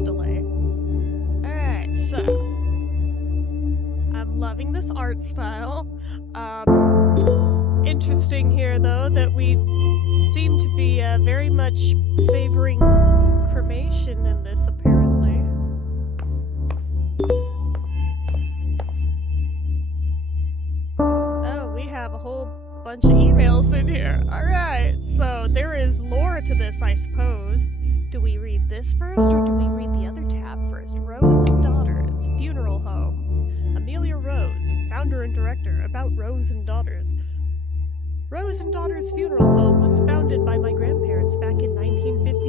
this delay. Alright, so I'm loving this art style. Interesting here, though, that we seem to be very much favoring cremation in this, apparently. Oh, we have a whole bunch of emails in here. Alright, so there is lore to this, I suppose. Do we read this first, or do we read the other tab first? Rose and Daughters, Funeral Home. Amelia Rose, founder and director, about Rose and Daughters. Rose and Daughters Funeral Home was founded by my grandparents back in 1956.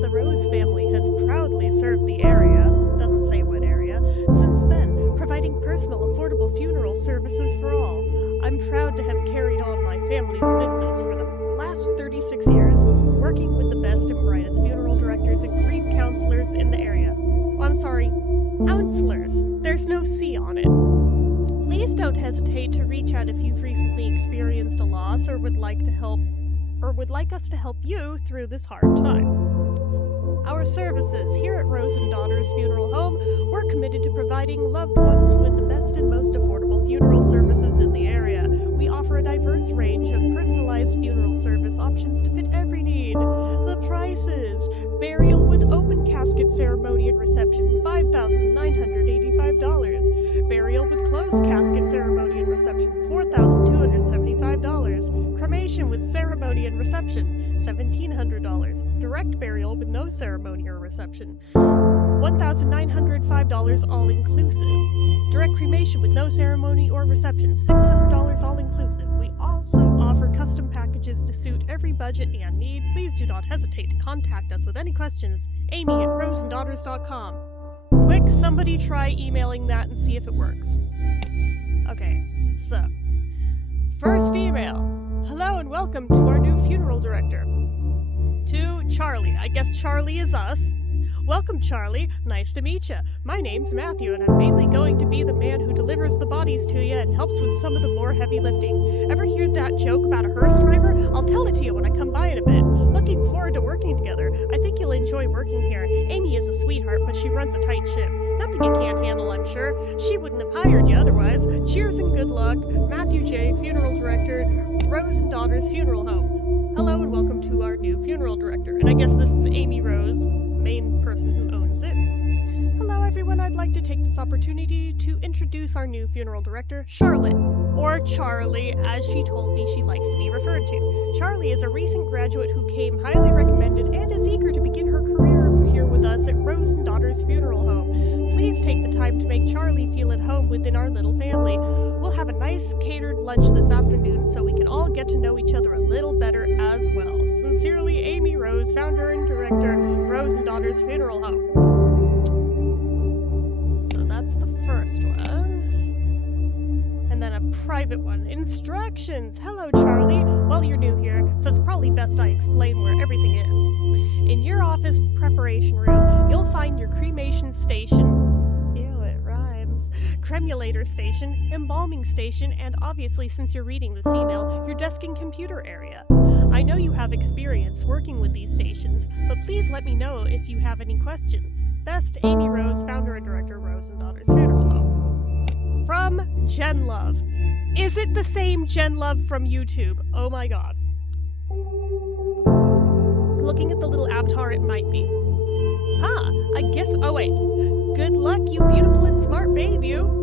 The Rose family has proudly served the area, doesn't say what area, since then, providing personal, affordable funeral services for all. I'm proud to have carried on my family's business for the last 36 years, working with the best and brightest funeral directors and grief counselors in the area. Oh, I'm sorry, counselors. There's no C on it. Please don't hesitate to reach out if you've recently experienced a loss or would like us to help you through this hard time. Our services here at Rose and Daughters Funeral Home, we're committed to providing loved ones with the best and most affordable funeral services in the area. We offer a diverse range of personalized funeral service options to fit every need. The prices: burial with open casket ceremony and reception, $5,985. Burial with closed casket ceremony and reception, $4,275. Cremation with ceremony and reception, $1,700. Direct burial with no ceremony or reception, $1,905 all-inclusive. Direct cremation with no ceremony or reception, $600 all-inclusive. We also offer custom packages to suit every budget and need. Please do not hesitate to contact us with any questions. Amy at roseanddaughters.com. Quick, somebody try emailing that and see if it works. Okay, so, first email. Hello and welcome to our new funeral director. To Charlie. I guess Charlie is us. Welcome, Charlie. Nice to meet you. My name's Matthew, and I'm mainly going to be the man who delivers the bodies to you and helps with some of the more heavy lifting. Ever hear that joke about a hearse driver? I'll tell it to you when I come by in a bit. Looking forward to working together. I think you'll enjoy working here. Amy is a sweetheart, but she runs a tight ship. Nothing you can't handle, I'm sure. She wouldn't have hired you otherwise. Cheers and good luck. Matthew J., Funeral Director, Rose and Daughters Funeral Home. Hello and welcome to our new funeral director. And I guess this is Amy Rose, main person who owns it. Hello everyone, I'd like to take this opportunity to introduce our new funeral director, Charlotte, or Charlie, as she told me she likes to be referred to. Charlie is a recent graduate who came highly recommended and is eager to begin her career here with us at Rose and Daughters Funeral Home. Please take the time to make Charlie feel at home within our little family. We'll have a nice catered lunch this afternoon so we can all get to know each other a little better as well. Sincerely, Amy Rose, founder and director, Rose and Daughters Funeral Home. So that's the first one. And then a private one. Instructions! Hello, Charlie. Well, you're new here, so it's probably best I explain where everything is. In your office preparation room, you'll find your cremation station, cremulator station, embalming station, and obviously, since you're reading this email, your desk and computer area. I know you have experience working with these stations, but please let me know if you have any questions. Best, Amy Rose, founder and director, Rose and Daughters Funeral Home. From Jen Love. Is it the same Jen Love from YouTube? Oh my gosh. Looking at the little avatar, it might be. Huh, I guess, oh wait. Good luck, you beautiful and smart babe, you.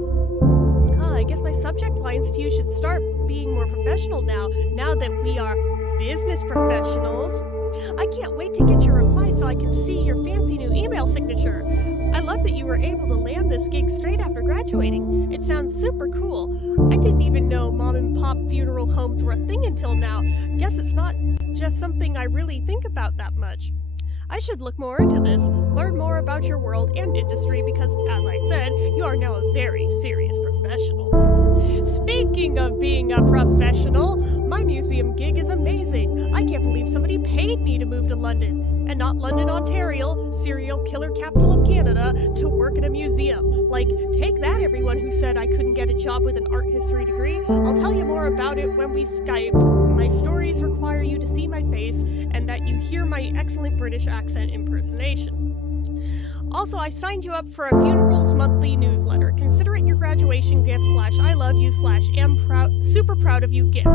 I guess my subject lines to you should start being more professional now that we are business professionals. I can't wait to get your reply so I can see your fancy new email signature. I love that you were able to land this gig straight after graduating. It sounds super cool. I didn't even know mom and pop funeral homes were a thing until now. Guess it's not just something I really think about that much. I should look more into this, learn more about your world and industry because, as I said, you are now a very serious professional. Speaking of being a professional, my museum gig is amazing. I can't believe somebody paid me to move to London, and not London, Ontario, serial killer capital of Canada, to work at a museum. Like, take that, everyone who said I couldn't get a job with an art history degree. I'll tell you more about it when we Skype. My stories require you to see my face, and that you hear my excellent British accent impersonation. Also, I signed you up for a funerals monthly newsletter. Consider it your graduation gift / I love you / am super proud of you gift.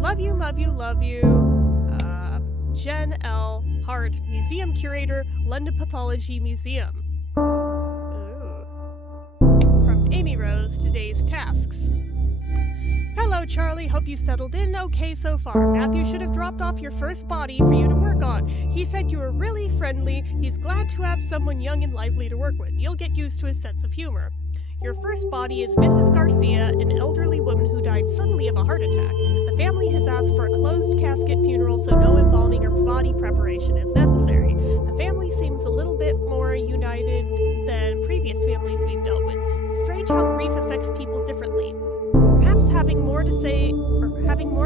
Love you, love you, love you. Jen L. Hart, Museum Curator, London Pathology Museum. Ooh. From Amy Rose, today's tasks. Hello, Charlie. Hope you settled in okay so far. Matthew should have dropped off your first body for you to work on. He said you were really friendly. He's glad to have someone young and lively to work with. You'll get used to his sense of humor. Your first body is Mrs. Garcia, an elderly woman who died suddenly of a heart attack. The family has asked for a closed casket funeral, so no embalming or body preparation is necessary. The family seems a little bit more united than previous families we've dealt with. It's strange how grief affects people differently. Perhaps having more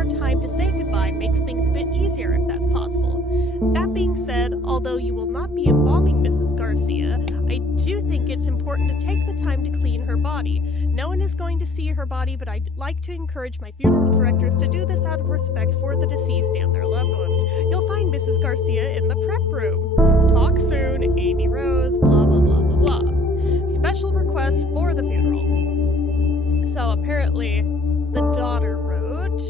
time to say goodbye makes things a bit easier if that's possible. That being said, although you will not be embalming Mrs. Garcia, I do think it's important to take the time to clean her body. No one is going to see her body, but I'd like to encourage my funeral directors to do this out of respect for the deceased and their loved ones. You'll find Mrs. Garcia in the prep room. Talk soon, Amy Rose, blah blah blah blah blah. Special requests for the funeral. So apparently, the daughter wrote,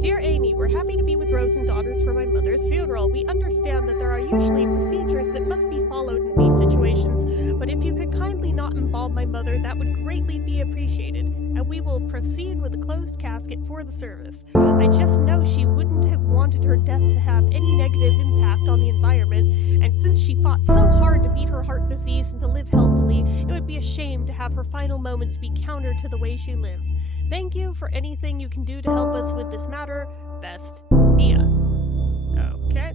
Dear Amy, we're happy to be with Rose and daughters for my mother's funeral. We understand that there are usually procedures that must be followed in these situations, but if you could kindly not embalm my mother, that would greatly be appreciated, and we will proceed with a closed casket for the service. I just know she wouldn't have wanted her death to have any negative impact on the environment, and since she fought so hard to beat her heart disease and to live healthily, it would be a shame to have her final moments be counter to the way she lived. Thank you for anything you can do to help us with this matter. Best, Mia. Okay.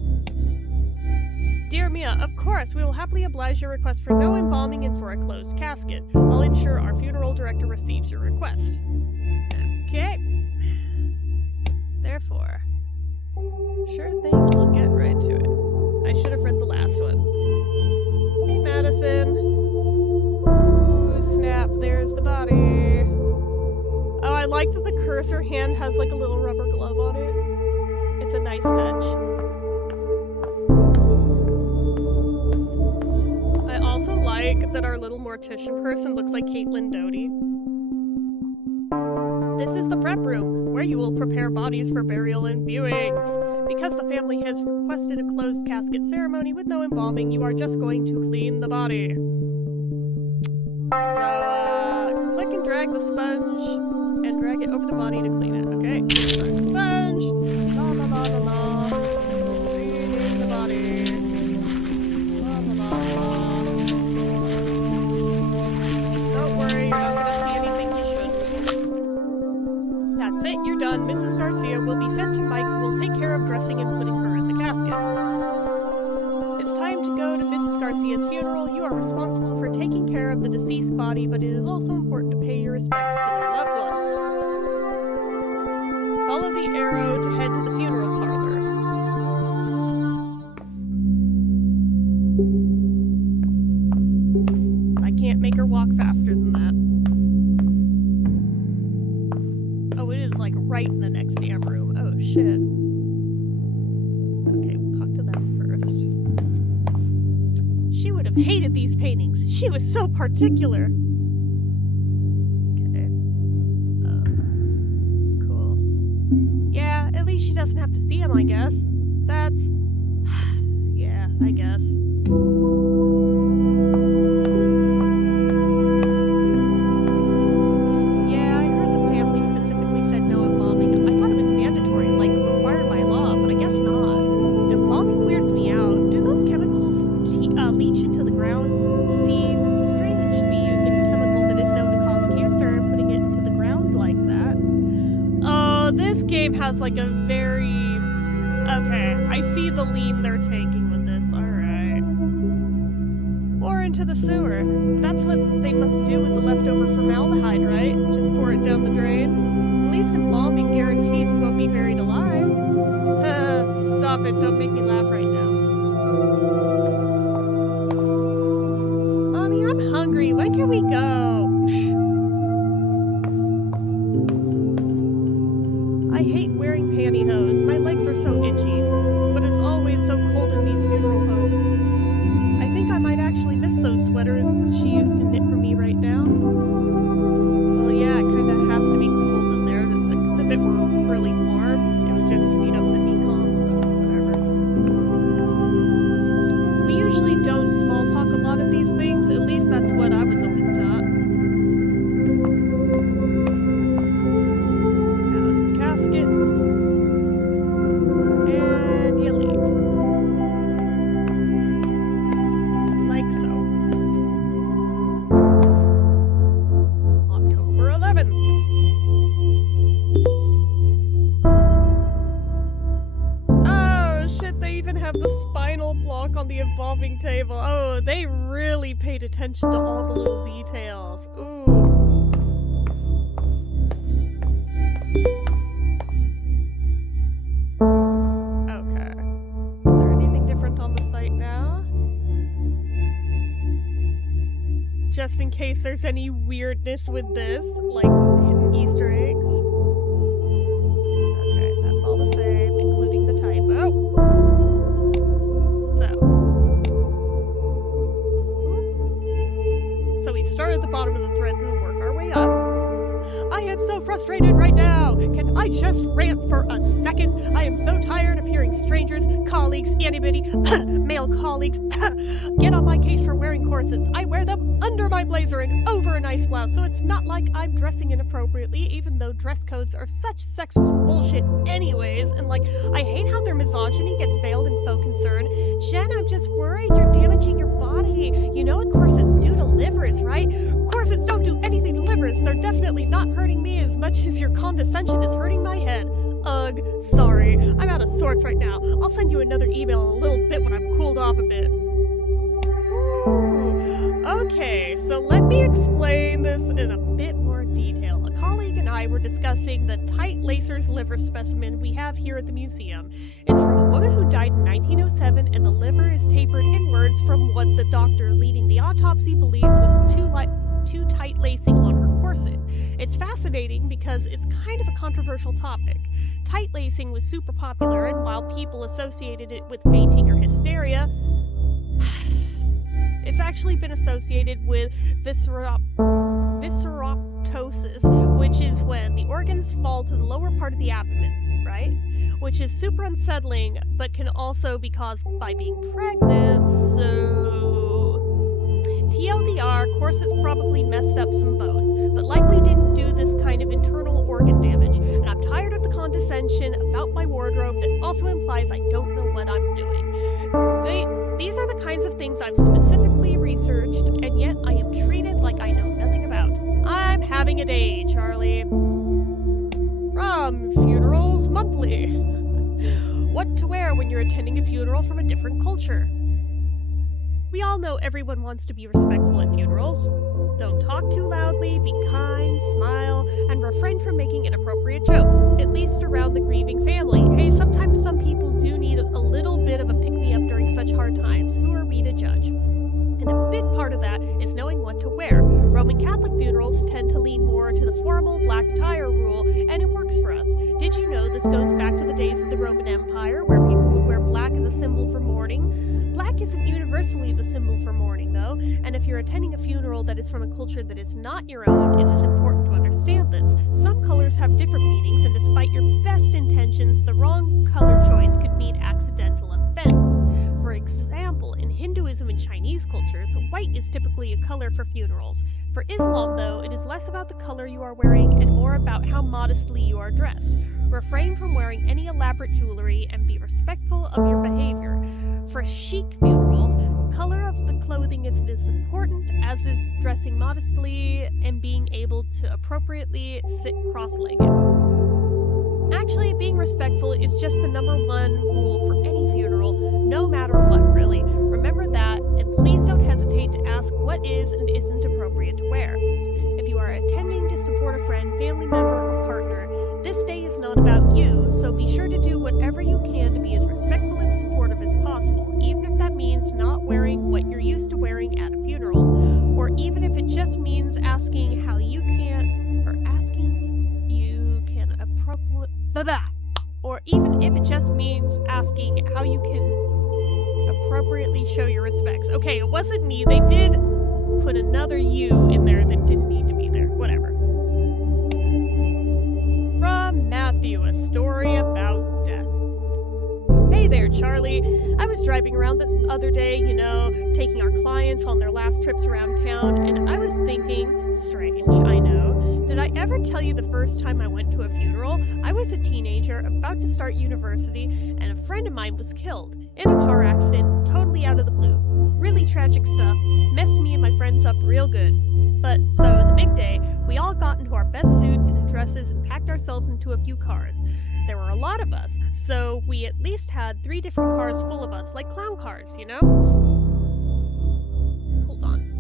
Dear Mia, of course, we will happily oblige your request for no embalming and for a closed casket. I'll ensure our funeral director receives your request. Okay. Therefore, sure thing, we'll get right to it. I should have read the last one. Hey, Madison. Ooh, snap, there's the body. Oh, I like that the cursor hand has like a little rubber glove on it. It's a nice touch. I also like that our little mortician person looks like Caitlin Doty. This is the prep room, where you will prepare bodies for burial and viewings. Because the family has requested a closed casket ceremony with no embalming, you are just going to clean the body. So, click and drag the sponge, and drag it over the body to clean it, okay? Sponge! La la la la la. Cleaning the body. La la la la. Don't worry, you're not gonna see anything you shouldn't. That's it, you're done. Mrs. Garcia will be sent to Mike, who will take care of dressing and putting her in the casket. It's time to go to Mrs. Garcia's funeral. You are responsible for taking care of the deceased body, but it is also important to pay your respects to their loved ones. Follow the arrow to head to the funeral parlor. I can't make her walk faster than that. Oh, it is like right in the next damn room. Oh, shit. Okay, we'll talk to them first. She would have hated these paintings. She was so particular. Okay. Cool. Yeah, at least she doesn't have to see him, I guess. That's... yeah, I guess. Yeah, I heard the family specifically said no embalming. I thought it was mandatory, like required by law, but I guess not. Embalming weirds me out. Do those chemicals leach into the ground? Seems strange to be using a chemical that is known to cause cancer and putting it into the ground like that. Oh, this game has like a very... okay, I see the lead they're taking with this, alright. Or into the sewer. That's what they must do with the leftover formaldehyde, right? Just pour it down the drain? At least embalming guarantees you won't be buried alive. Stop it, don't make me laugh right now. Mommy, I'm hungry. When can we go? I hate wearing pantyhose. My legs are so itchy. But it's always so cold in these funeral homes. sweaters she used to knit for me right now. Well, yeah, it kind of has to be cold in there, because if it were really warm, it would just speed up the decomp, but whatever. We usually don't small talk a lot of these things, at least that's what I was always taught. Out of the casket. And you leave. Like so. October 11th. Oh shit, they even have the spinal block on the evolving table. Oh, they really paid attention to all the little details. Ooh. Okay. Is there anything different on the site now? Just in case there's any weirdness with this, like hidden Easter eggs. Okay, that's all the same, including the typo. So we start at the bottom of the threads and work our way up. I am so frustrated right now! Can I just rant for a second? I am so tired of hearing strangers, colleagues, anybody, male colleagues, get on my case for wearing corsets. I wear them under my blazer and over a nice blouse, so it's not like I'm dressing inappropriately, even though dress codes are such sexist bullshit anyways, and like, I hate how their misogyny gets veiled in faux concern. Jen, I'm just worried you're damaging your body. You know what corsets do to livers, right? Corsets don't do anything to livers. They're definitely not hurting me as much as your condescension is hurting my head. Ugh, sorry. I'm out of sorts right now. I'll send you another email in a little bit when I'm cooled off a bit. Okay, so let me explain this in a bit more detail. A colleague and I were discussing the tight lacer's liver specimen we have here at the museum. It's from a woman who died in 1907, and the liver is tapered inwards from what the doctor leading the autopsy believed was too tight lacing on her corset. It's fascinating because it's kind of a controversial topic. Tight lacing was super popular, and while people associated it with fainting or hysteria, it's actually been associated with visceroptosis, which is when the organs fall to the lower part of the abdomen, right? Which is super unsettling, but can also be caused by being pregnant, so... TLDR, corsets probably messed up some bones, but likely didn't do this kind of internal organ damage, and I'm tired of the condescension about my wardrobe that also implies I don't know what I'm doing. These are the kinds of things I've specifically researched, and yet I am treated like I know nothing about. I'm having a day, Charlie. From Funerals Monthly. What to wear when you're attending a funeral from a different culture. We all know everyone wants to be respectful at funerals. Don't talk too loudly, be kind, smile, and refrain from making inappropriate jokes, at least around the grieving family. Hey, sometimes some people do need a little bit of a pick-me-up during such hard times. Who are we to judge? And a big part of that is knowing what to wear. Roman Catholic funerals tend to lean more to the formal black attire rule, and it works for us. Did you know this goes back to the days of the Roman Empire, where people would wear black as a symbol for mourning? Black isn't universally the symbol for mourning, though, and if you're attending a funeral that is from a culture that is not your own, it is important to understand this. Some colors have different meanings, and despite your best intentions, the wrong color choice could mean accidental offense. For example, in Hinduism and Chinese cultures, white is typically a color for funerals. For Islam, though, it is less about the color you are wearing and more about how modestly you are dressed. Refrain from wearing any elaborate jewelry and be respectful of your behavior. For chic funerals, color of the clothing isn't as important as is dressing modestly and being able to appropriately sit cross-legged. Actually, being respectful is just the #1 rule for any funeral, no matter what, really. Remember that, and please don't hesitate to ask what is and isn't appropriate to wear. If you are attending to support a friend, family member, or partner, this day is not about you, so be sure to do whatever you can to be as respectful and supportive as possible, even if that means not wearing what you're used to wearing at a funeral, or even if it just means asking how you can, or even if it just means asking how you can appropriately show your respects. Okay, it wasn't me. They did put another U in there that didn't need to be there. Whatever. From Matthew, a story about death. Hey there, Charlie. I was driving around the other day, taking our clients on their last trips around town, and I was thinking, strange, I know, did I ever tell you the first time I went to a funeral? I was a teenager, about to start university, and a friend of mine was killed in a car accident, totally out of the blue. Really tragic stuff, messed me and my friends up real good. But, so, the big day, we all got into our best suits and dresses and packed ourselves into a few cars. There were a lot of us, so we at least had 3 different cars full of us, like clown cars, Hold on.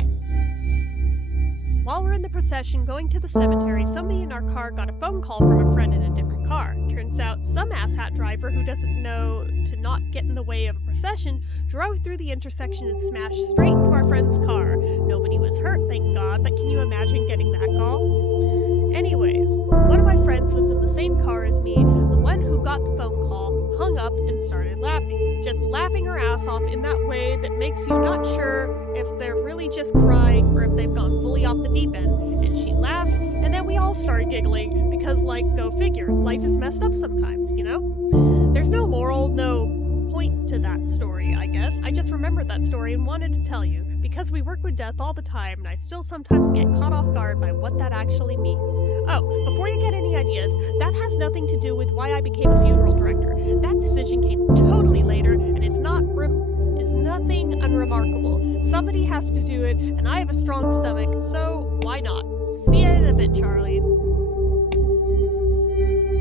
While we're in the procession going to the cemetery, somebody in our car got a phone call from a friend in a different car. Turns out some asshat driver who doesn't know to not get in the way of a procession drove through the intersection and smashed straight into our friend's car. Nobody was hurt, thank God, but can you imagine getting that call? Anyways, one of my friends was in the same car as me. The one who got the phone call hung up and started laughing. Just laughing her ass off in that way that makes you not sure if they're really just crying or if they've gone fully off the deep end. And she laughed, and then we all started giggling because, go figure, life is messed up sometimes, There's no moral, no point to that story, I guess. I just remembered that story and wanted to tell you, because we work with death all the time, and I still sometimes get caught off guard by what that actually means. Oh, before you get any ideas, that has nothing to do with why I became a funeral director. That decision came totally later, and it's nothing unremarkable. Somebody has to do it, and I have a strong stomach, so why not? See you in a bit, Charlie.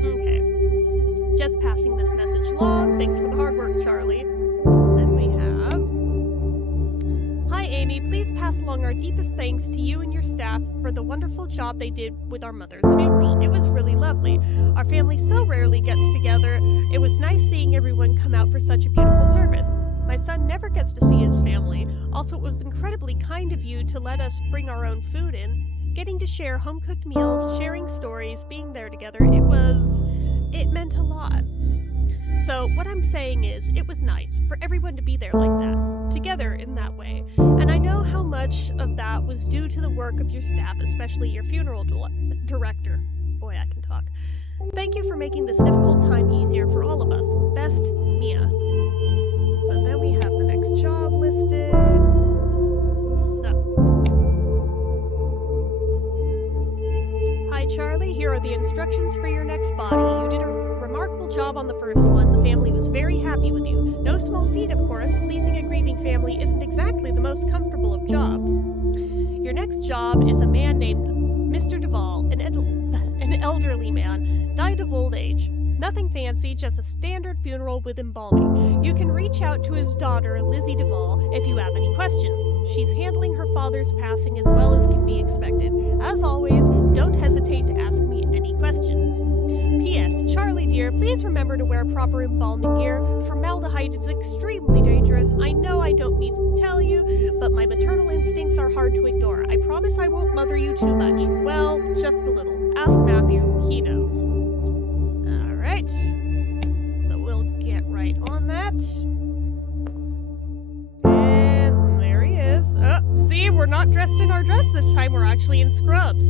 Okay. Just passing this message along. Thanks for the hard work, Charlie. Then we have... Hi, Amy. Please pass along our deepest thanks to you and your staff for the wonderful job they did with our mother's funeral. It was really lovely. Our family so rarely gets together. It was nice seeing everyone come out for such a beautiful service. My son never gets to see his family. Also, it was incredibly kind of you to let us bring our own food in. Getting to share home-cooked meals, sharing stories, being there together, it meant a lot. So, what I'm saying is, it was nice for everyone to be there like that, together in that way. And I know how much of that was due to the work of your staff, especially your funeral director. Boy, I can talk. Thank you for making this difficult time easier for all of us. Best, Mia. So then we have the next job listed. So. Hi, Charlie. Here are the instructions for your next body. You did a remarkable job on the first one. The family was very happy with you. No small feat, of course. Pleasing a grieving family isn't exactly the most comfortable of jobs. Your next job is a man named Mr. Duvall, an elderly man, died of old age. Nothing fancy, just a standard funeral with embalming. You can reach out to his daughter, Lizzie Duvall, if you have any questions. She's handling her father's passing as well as can be expected. As always, don't hesitate to ask me any questions. P.S. Charlie dear, please remember to wear proper embalming gear. Formaldehyde is extremely dangerous. I know I don't need to tell you, but my maternal instincts are hard to ignore. I promise I won't mother you too much. Well, just a little. Ask Matthew, he knows. Alright, so we'll get right on that. And there he is. Oh, see, we're not dressed in our dress this time, we're actually in scrubs.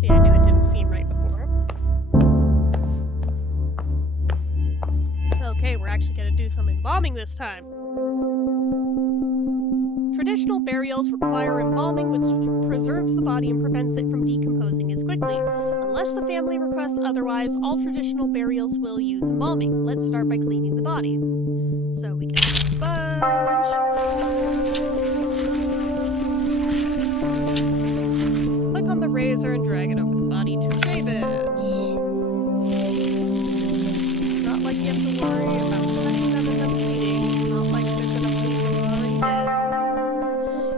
See, I knew it didn't seem right before. Okay, we're actually gonna do some embalming this time. Traditional burials require embalming, which preserves the body and prevents it from decomposing as quickly. Unless the family requests otherwise, all traditional burials will use embalming. Let's start by cleaning the body. So we get a sponge. Click on the razor and drag it over the body to shave it. It's not like you have to worry about cutting them and them bleeding. It's not like they're gonna bleed when you're already dead.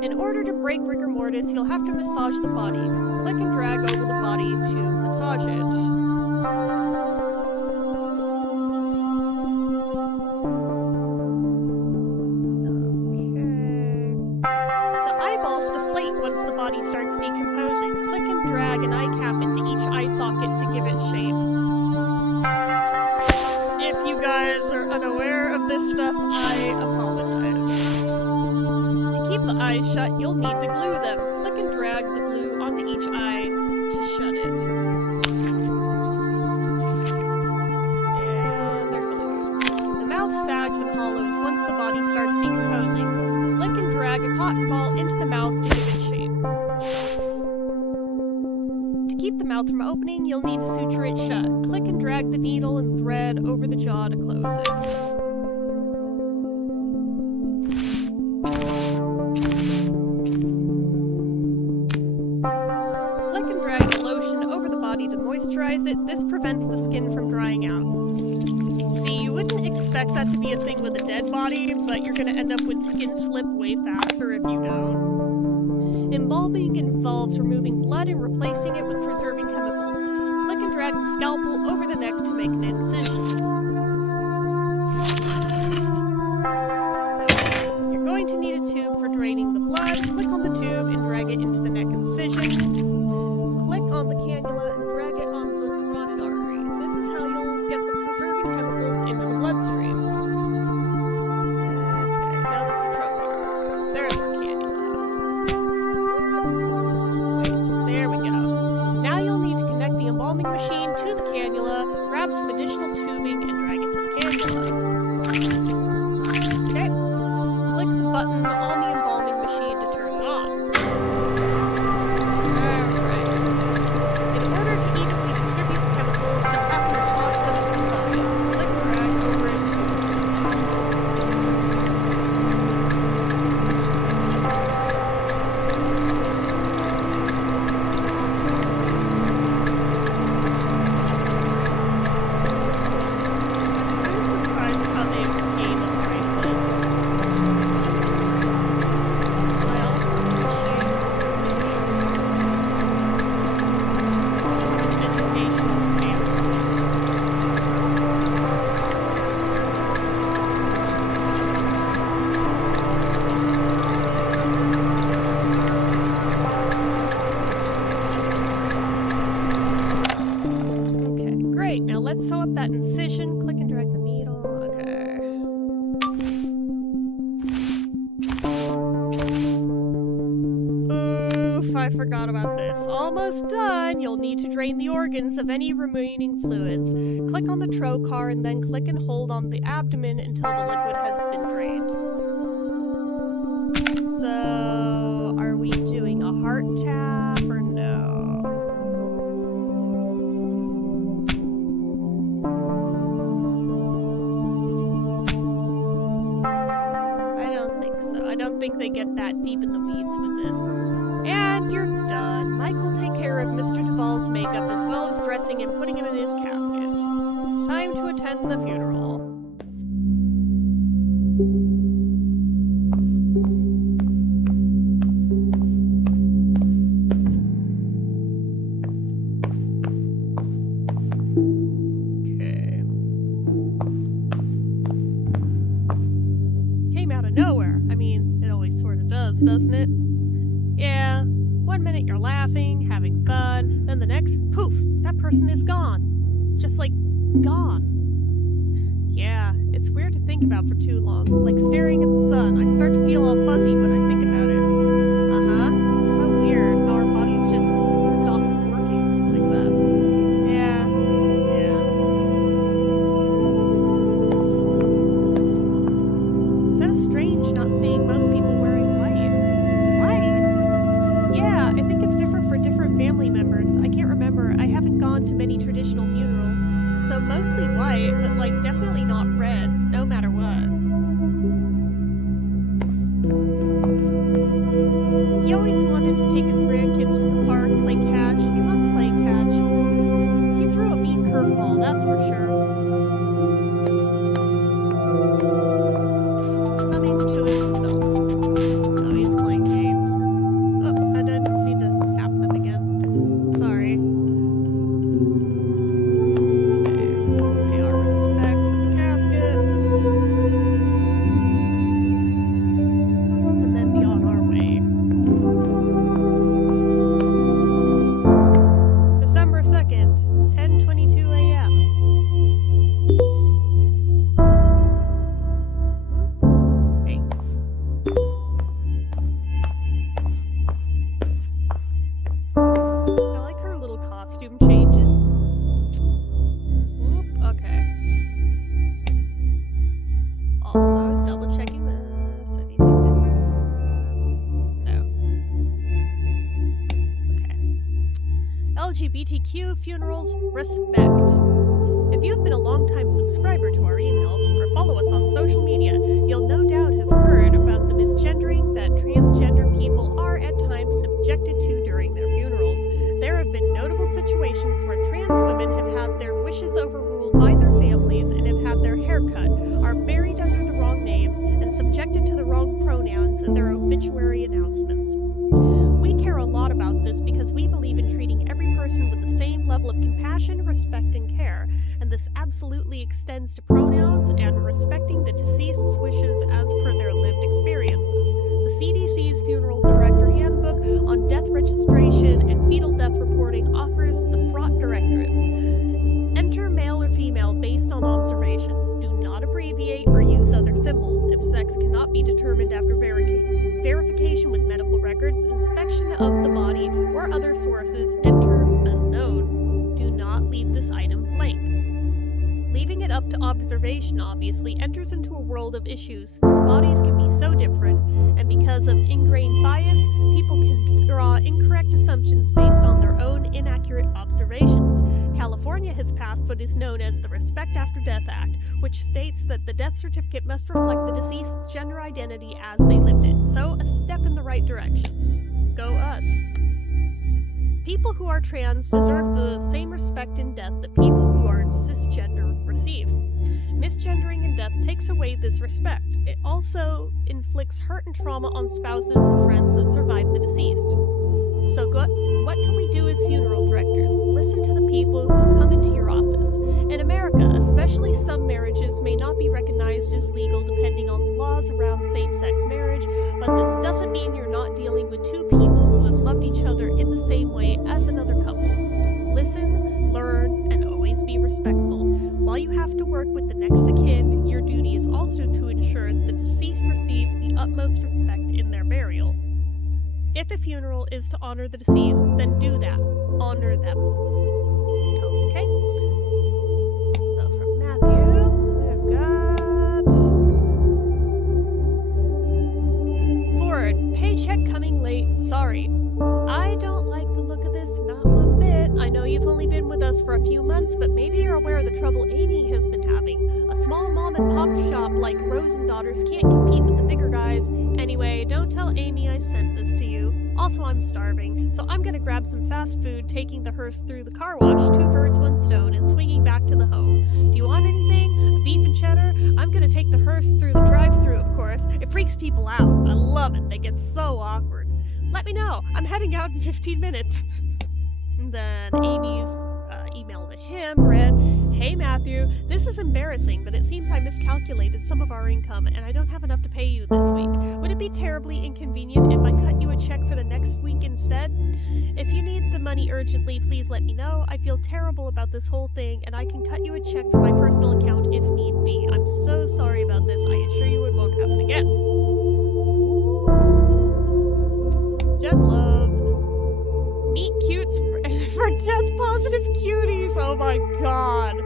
In order to break rigor mortis, you'll have to massage the body. Click and drag over the body to massage it. Okay. The eyeballs deflate once the body starts decomposing. Click and drag an eye cap into each eye socket to give it shape. If you guys are unaware of this stuff, I apologize. To keep the eyes shut, you'll need to glue them. once the body starts decomposing. Click and drag a cotton ball into the mouth to give it shape. To keep the mouth from opening, you'll need to suture it shut. Click and drag the needle and thread over the jaw to close it. To moisturize it. This prevents the skin from drying out. See, you wouldn't expect that to be a thing with a dead body, but you're gonna end up with skin slip way faster if you don't. Embalming involves removing blood and replacing it with preserving chemicals. Click and drag the scalpel over the neck to make an incision. You're going to need a tube for draining the blood. Click on the tube and drag it into the neck incision. Click on the cannula and drag it on the carotid artery. This is how you'll get the preserving chemicals into the bloodstream. Okay, now this is trocar. There's our cannula. There we go. Now you'll need to connect the embalming machine to the cannula, grab some additional tubing, and drag it to the cannula. Okay. Click the button on the embalming machine to turn it on. Let's sew up that incision. Click and drag the needle. Okay. Oof, I forgot about this. Almost done. You'll need to drain the organs of any remaining fluids. Click on the trocar and then click and hold on the abdomen until the liquid has been drained. So, are we doing a heart tap or no? I don't think they get that deep in the weeds with this. And you're done. Mike will take care of Mr. Duvall's makeup as well as dressing and putting him in his casket. It's time to attend the funeral. Okay. Came out of nowhere. I mean, it always sort of does, doesn't it? Yeah, 1 minute you're laughing, having fun, then the next, poof, that person is gone. Just like, gone. Yeah, it's weird to think about for too long. Like staring at the sun. I start to feel all fuzzy when I think about it. It's so weird how our bodies just stop working like that. Yeah. So strange not seeing most people wearing white. White? Yeah, I think it's different for different family members. I can't remember. I haven't gone to many traditional funerals. So mostly white, but like definitely not red, no matter what. He always wanted to take his grandkids to the park, play catch. He loved playing catch. He threw a mean curveball, that's for sure. Humming to himself. Oh, he's playing games. Oh, I didn't need to tap them again. Sorry. Okay, pay our respects at the casket. LGBTQ funerals respect. If you've been a longtime subscriber to our emails or follow us on social media, you'll no doubt have heard about the misgendering that transgender people are at times subjected to during their funerals. There have been notable situations where trans women have had their wishes overruled by their families and have had their hair cut, are buried under the wrong names, and subjected to the wrong pronouns in their obituary announcements. We care a lot about this because we believe in treating every person with the same level of compassion, respect, and care, and this absolutely extends to pronouns and respecting the deceased's wishes as per their lived experiences. The CDC's Funeral Director Handbook on Death Registration and Fetal Death Reporting offers the fraught directive. Enter male or female based on observation. Do not abbreviate or use other symbols if sex cannot be determined after verification with medical records, inspection of the body, or other sources. Enter unknown. Do not leave this item blank. Leaving it up to observation obviously enters into a world of issues since bodies can be so different, and because of ingrained bias, people can draw incorrect assumptions based on their own inaccurate observations. California has passed what is known as the Respect After Death Act, which states that the death certificate must reflect the deceased's gender identity as they lived it. So, a step in the right direction. Go us. People who are trans deserve the same respect in death that people who are cisgender receive. Misgendering in death takes away this respect. It also inflicts hurt and trauma on spouses and friends that survive the deceased. So what can we do as funeral directors? Listen to the people who come into your office. In America, especially, some marriages may not be recognized as legal depending on the laws around same-sex marriage, but this doesn't mean you're not dealing with two people who have loved each other in the same way as another couple. Listen, learn, and always be respectful. While you have to work with the next of kin, your duty is also to ensure the deceased receives the utmost respect in their burial. If a funeral is to honor the deceased, then do that. Honor them. Okay. So from Matthew, we've got Ford, paycheck coming late. Sorry. I don't like the look of this, not one bit. I know you've only been with us for a few months, but maybe you're aware of the trouble Amy has been having. A small mom and pop shop like Rose and Daughters can't compete with the bigger guys. Anyway, don't tell Amy I sent this to you. Also, I'm starving, so I'm gonna grab some fast food, taking the hearse through the car wash, 2 birds, 1 stone, and swinging back to the home. Do you want anything? A beef and cheddar? I'm gonna take the hearse through the drive-thru, of course. It freaks people out. I love it. They get so awkward. Let me know. I'm heading out in 15 minutes. And then Amy's email to him read, Hey Matthew, this is embarrassing, but it seems I miscalculated some of our income and I don't have enough to pay you this week. Would it be terribly inconvenient if I cut you a check for the next week instead? If you need the money urgently, please let me know. I feel terrible about this whole thing, and I can cut you a check from my personal account if need be. I'm so sorry about this. I assure you it won't happen again. Jen Love. Meet cutes for death-positive cuties. Oh my god.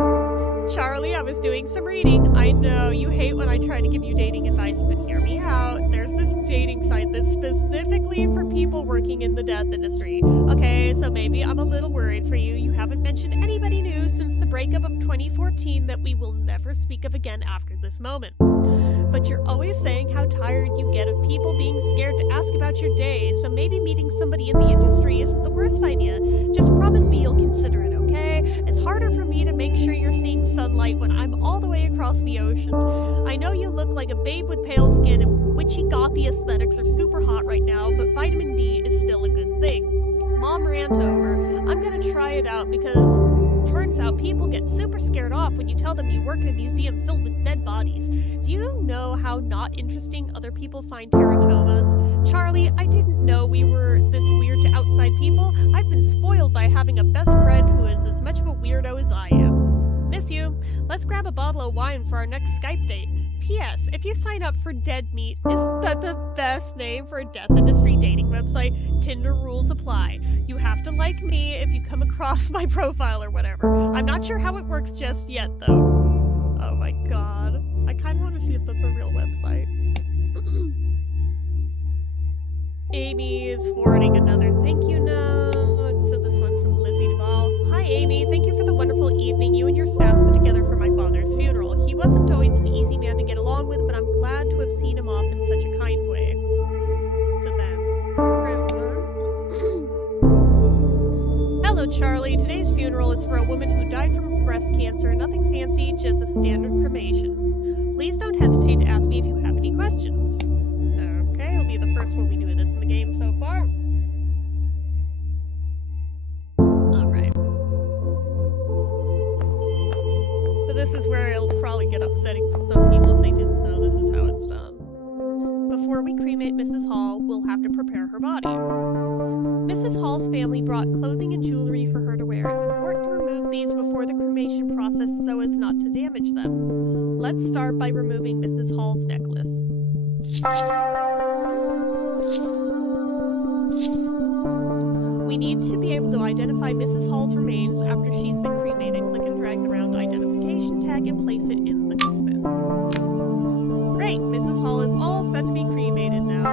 Charlie, I was doing some reading. I know you hate when I try to give you dating advice, but hear me out. There's this dating site that's specifically for people working in the death industry. Okay, so maybe I'm a little worried for you. You haven't mentioned anybody new since the breakup of 2014 that we will never speak of again after this moment. But you're always saying how tired you get of people being scared to ask about your day, so maybe meeting somebody in the industry isn't the worst idea. Just promise me you'll consider it, okay? It's harder for me to make sure you're seeing sunlight when I'm all the way across the ocean. I know you look like a babe with pale skin and witchy gothy aesthetics are super hot right now, but vitamin D is still a good thing. Mom rant over. I'm gonna try it out because it turns out people get super scared off when you tell them you work in a museum filled with dead bodies. Do you know how not interesting other people find teratomas? Charlie, I didn't know we were this weird to outside people. I've been spoiled by having a best friend who is as much of a weirdo as I am. Miss you. Let's grab a bottle of wine for our next Skype date. P.S. If you sign up for Dead Meat, isn't that the best name for a death industry dating website? Tinder rules apply. You have to like me if you come across my profile or whatever. I'm not sure how it works just yet, though. Oh my god. I kind of want to see if that's a real website. Amy is forwarding another thank you note. So this one from Lizzie Duvall. Amy, thank you for the wonderful evening you and your staff put together for my father's funeral. He wasn't always an easy man to get along with, but I'm glad to have seen him off in such a kind way. So then... Hello, Charlie. Today's funeral is for a woman who died from breast cancer. Nothing fancy, just a standard cremation. Please don't hesitate to ask me if you have any questions. Okay, it'll be the first one we do this in the game so far. Alright. So this is where it'll probably get upsetting for some people if they didn't know this is how it's done. Before we cremate Mrs. Hall, we'll have to prepare her body. Mrs. Hall's family brought clothing and jewelry for her to wear. It's important to remove these before the cremation process so as not to damage them. Let's start by removing Mrs. Hall's necklace. We need to be able to identify Mrs. Hall's remains after she's been cremated. Click and drag the round identification tag and place it in the coffin. Great! Mrs. Hall is all set to be cremated now.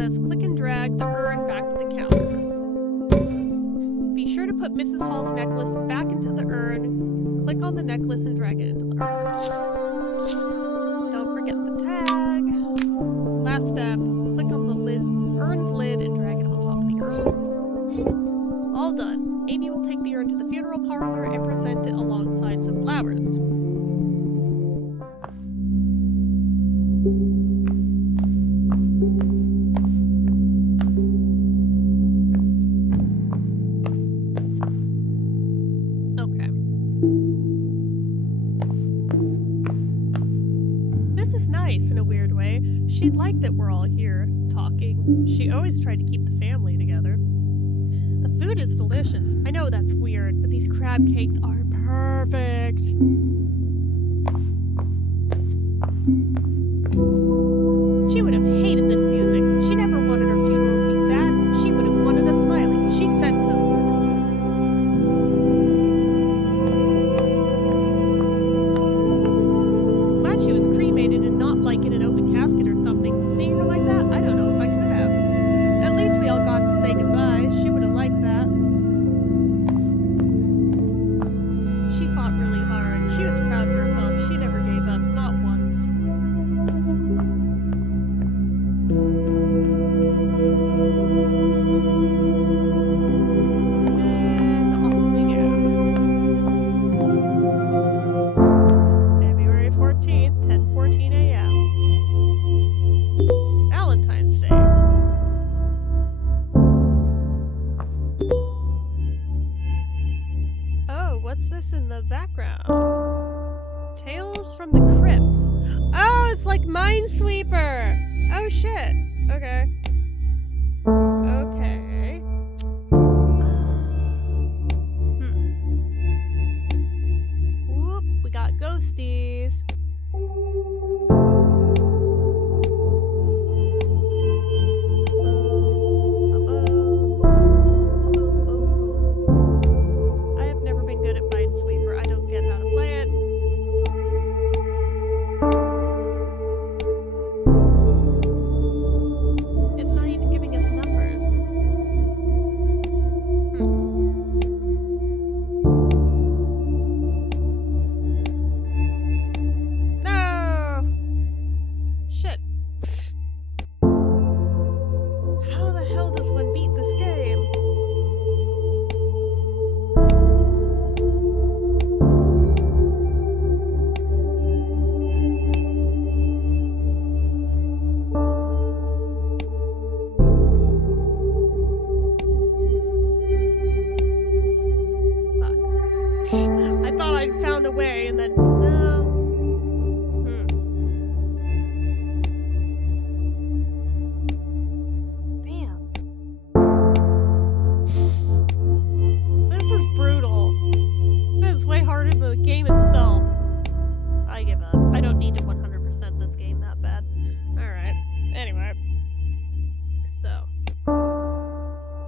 Click and drag the urn back to the counter. Be sure to put Mrs. Hall's necklace back into the urn. Click on the necklace and drag it into the urn. Don't forget the tag. Last step, click on the urn's lid and drag it on top of the urn. All done. Amy will take the urn to the funeral parlor and present it alongside some flowers. She'd like that we're all here, talking. She always tried to keep the family together. The food is delicious. I know that's weird, but these crab cakes are perfect. She would have hated this music. She never wanted her funeral to be sad. She would have wanted us smiling. She said so. In the background. Tales from the Crypts. Oh, it's like Minesweeper. Oh shit. Okay. Okay. Whoop, we got ghosties. So,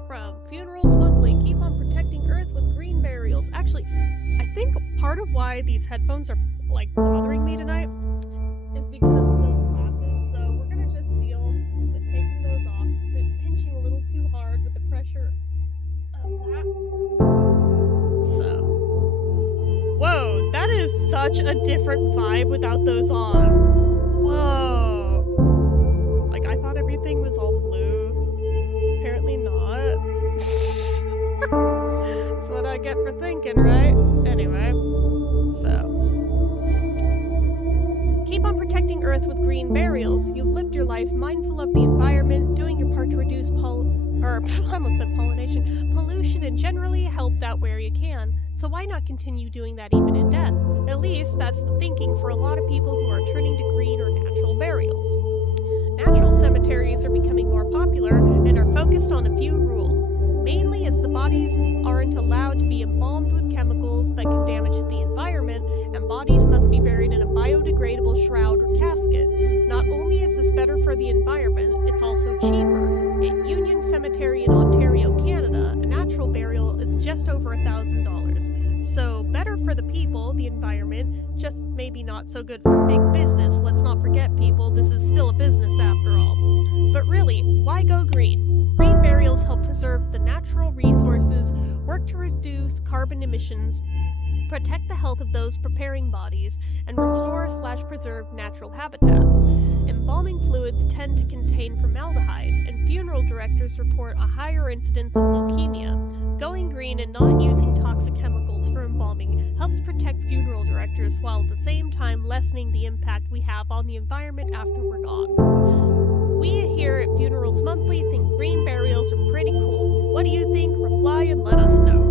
from Funerals Monthly, keep on protecting Earth with green burials. Actually, I think part of why these headphones are, like, bothering me tonight is because of those glasses, so we're gonna just deal with taking those off, because it's pinching a little too hard with the pressure of that. So, whoa, that is such a different vibe without those on. Whoa. Like, I thought everything was all blue. Apparently not. That's what I get for thinking, right? Anyway, so. Keep on protecting Earth with green burials. You've lived your life mindful of the environment, doing your part to reduce I almost said pollination. Pollution, and generally helped out where you can. So why not continue doing that even in death? At least that's the thinking for a lot of people who are turning to green or natural burials. Natural cemeteries are becoming more popular and are focused on a few rules. Mainly as the bodies aren't allowed to be embalmed with chemicals that can damage the environment, and bodies must be buried in a biodegradable shroud or casket. Not only is this better for the environment, it's also cheaper. At Union Cemetery in Ontario, Canada, a natural burial is just over $1,000. So better for the people, the environment, just maybe not so good for big business. Let's not forget, people, this is still a business after all. But really, why go green? Green burials help preserve the natural resources, work to reduce carbon emissions, protect the health of those preparing bodies, and restore/preserve natural habitats. Embalming fluids tend to contain formaldehyde, and funeral directors report a higher incidence of leukemia. Going green and not using toxic chemicals for embalming helps protect funeral directors while at the same time lessening the impact we have on the environment after we're gone. We here at Funerals Monthly think green burials are pretty cool. What do you think? Reply and let us know.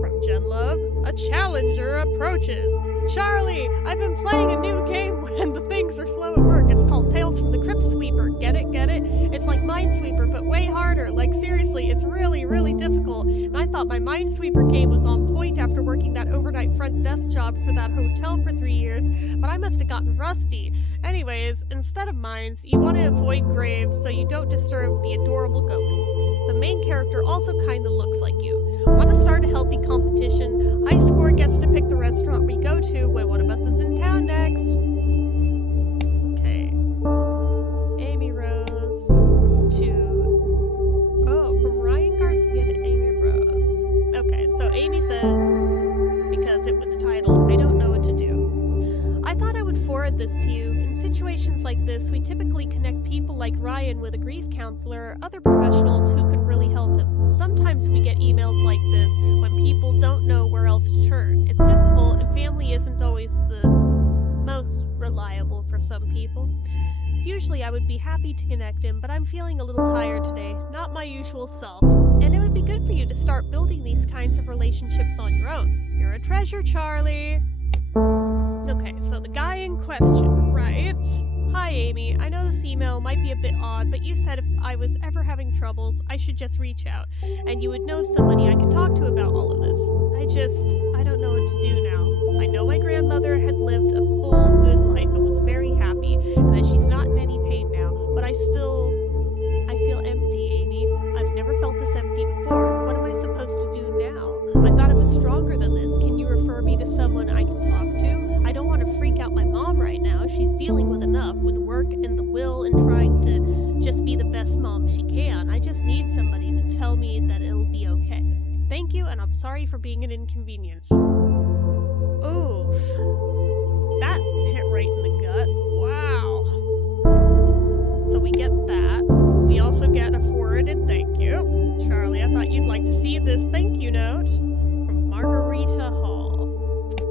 From Jen Love, a challenger approaches. Charlie, I've been playing a new game when the things are slow at work. It's called Tales from the Crypt Sweeper. Get it? Get it? It's like Minesweeper, but way harder. Like, seriously, it's really, really difficult. And I thought my Minesweeper game was on point after working that overnight front desk job for that hotel for 3 years, but I must have gotten rusty. Anyways, instead of mines, you want to avoid graves so you don't disturb the adorable ghosts. The main character also kinda looks like you. Want to start a healthy competition? High score gets to pick the restaurant we go to when one of us is in town next. Okay. Amy Rose from Ryan Garcia to Amy Rose. Okay, so Amy says, because it was titled, I don't know what to do. I thought I would forward this to you. In situations like this, we typically connect people like Ryan with a grief counselor or other professionals who can really help him. Sometimes we get emails like this when people don't know where else to turn. It's difficult, and family isn't always the most reliable for some people. Usually I would be happy to connect him, but I'm feeling a little tired today, not my usual self. And it would be good for you to start building these kinds of relationships on your own. You're a treasure, Charlie. Okay, so the guy in question writes, Hi Amy, I know this email might be a bit odd, but you said if I was ever having troubles, I should just reach out, and you would know somebody I could talk to about all of this. I don't know what to do now. I know my grandmother had lived a full, good life and was very happy, and that she's not in any pain now, but I feel empty, Amy. I've never felt this empty before. What am I supposed to do now? I thought I was stronger than this. Can you refer me to someone I can talk to? I don't want to freak out my mom right now. She's dealing with enough, with work and the will and trying to just be the best mom she can. I just need somebody to tell me that it'll be okay. Thank you, and I'm sorry for being an inconvenience. Oof. That hit right in the gut. Wow. So we get that. We also get a forwarded thank you. Charlie, I thought you'd like to see this thank you note from Margarita Hall.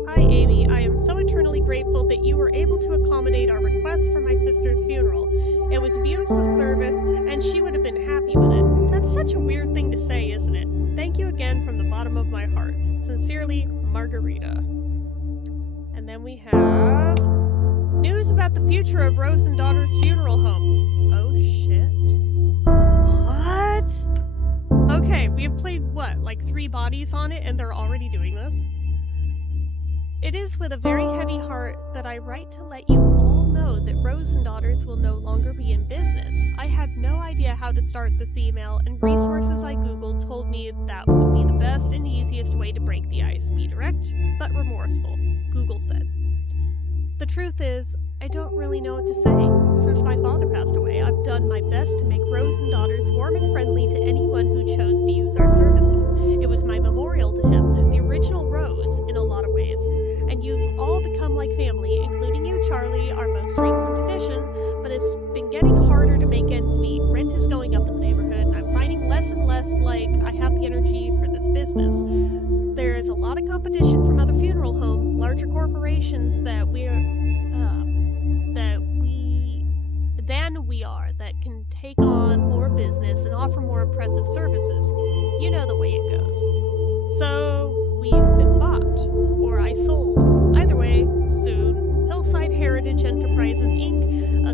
Hi, Amy. I am so eternally grateful that you were able to accommodate our request for my sister's funeral. It was a beautiful service, and she would have been happy with it. That's such a weird thing to say, isn't it? Thank you again from the bottom of my heart. Sincerely, Margarita. And then we have news about the future of Rose and Daughter's funeral home. Oh shit. What? Okay, we have played, what, like 3 bodies on it, and they're already doing this? It is with a very heavy heart that I write to let you all know that Rose and Daughters will no longer be in business. I had no idea how to start this email, and resources I googled told me that would be the best and easiest way to break the ice. Be direct, but remorseful, Google said. The truth is, I don't really know what to say. Since my father passed away, I've done my best to make Rose and Daughters warm and friendly to anyone who chose to use our services. It was my memorial to him, the original Rose, in a lot of ways. And you've all become like family, including you, Charlie, our most recent addition, but it's been getting harder to make ends meet. Rent is going up in the neighborhood, and I'm finding less and less like I have the energy for this business. There is a lot of competition from other funeral homes, larger corporations that we are that can take on more business and offer more impressive services. You know the way it goes. So we've been bought, or I sold. Either way, soon. Hillside Heritage Enterprises Inc., a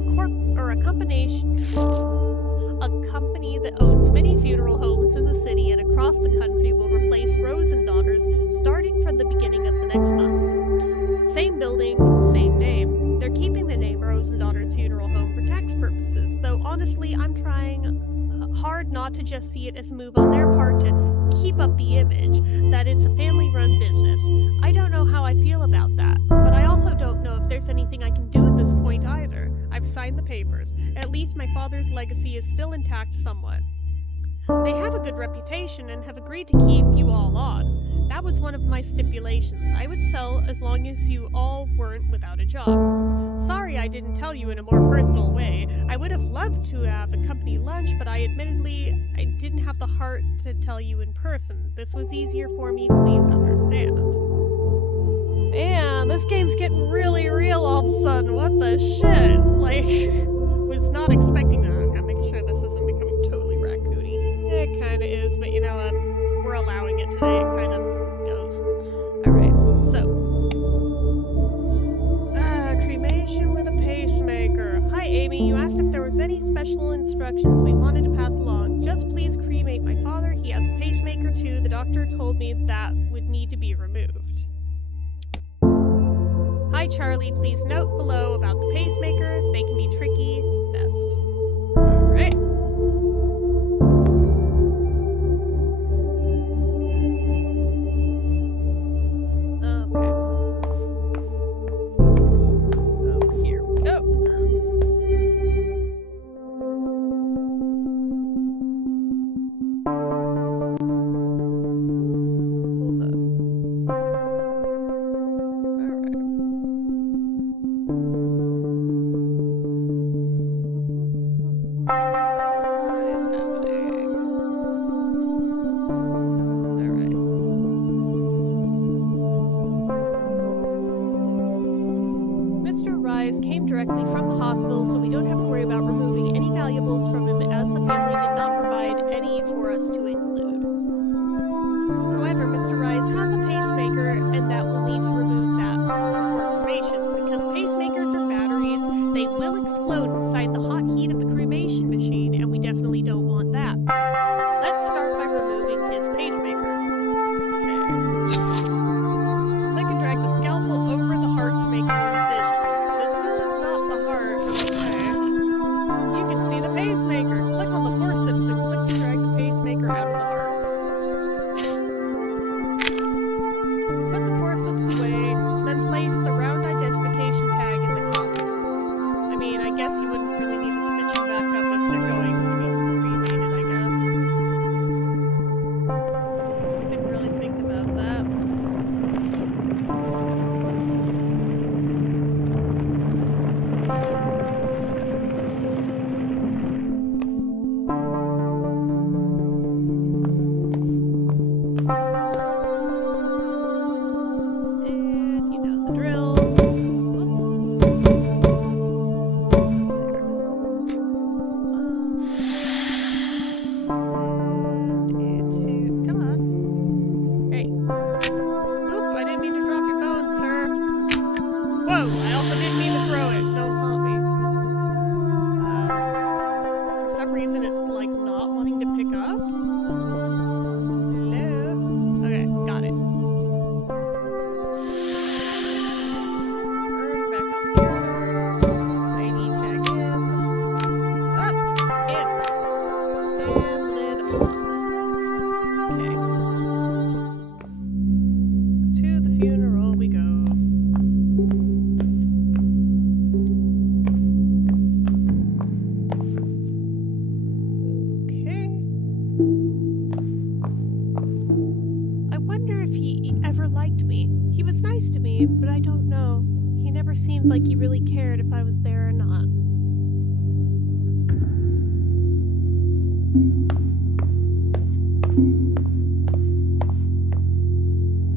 company that owns many funeral homes in the city and across the country, will replace Rose and Daughters starting from the beginning of the next month. Same building, same name. They're keeping the name Rose and Daughters Funeral Home for tax purposes, though honestly I'm trying hard not to just see it as a move on their part to keep up the image that it's a family-run business. I don't know how I feel about that, but I also don't know if there's anything I can do at this point either. I've signed the papers. At least my father's legacy is still intact somewhat. They have a good reputation and have agreed to keep you all on. That was one of my stipulations. I would sell as long as you all weren't without a job. Sorry I didn't tell you in a more personal way. I would have loved to have a company lunch, but I didn't have the heart to tell you in person. This was easier for me, please understand. Man, this game's getting really real all of a sudden. What the shit? Like, was not expecting that. I'm making sure this isn't becoming totally raccoony. It kinda is, but you know what? We're allowing it today. It kind of goes. Alright, so. Cremation with a pacemaker. Hi, Amy. You asked if there was any special instructions we wanted to pass along. Just please cremate my father. He has a pacemaker too. The doctor told me that would need to be removed. Hi, Charlie. Please note below about the pacemaker. They can be tricky. Best. Alright. guess you wouldn't really need to stitch them back up if they're going to be cremated, I guess. seemed like he really cared if I was there or not.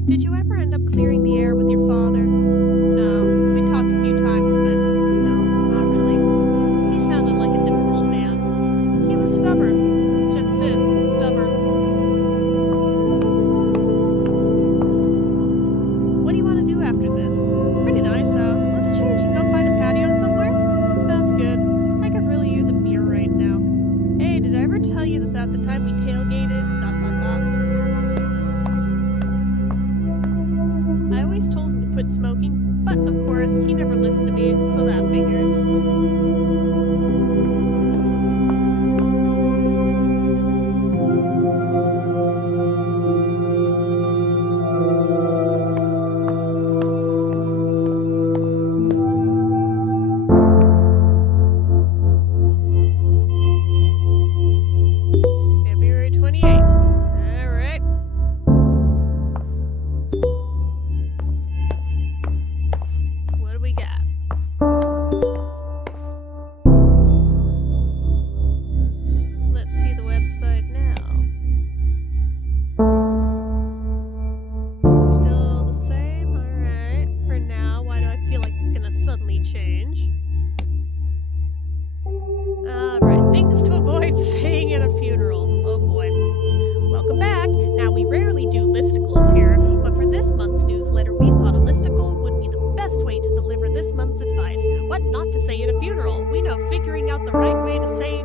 Did you ever end up clearing the air with your father? No. We talked a few times, but no, not really. He sounded like a difficult man. He was stubborn. That's just it. Stubborn. What do you want to do after this? It's pretty nice out. Let's change and go find a patio somewhere? Sounds good. I could really use a beer right now. Hey, did I ever tell you that the time we tailgated, ... I always told him to quit smoking, but of course, he never listened to me, so that figures. February 28th. Alright. What do we got? Let's see the website now. Still the same? Alright. For now, why do I feel like it's gonna suddenly change? Alright, things to avoid saying at a funeral. Oh boy. Welcome back. Now, we rarely do listicles here, but for this month's newsletter, we thought a listicle would be the best way to deliver this month's advice. What not to say at a funeral. We know figuring out the right way to say...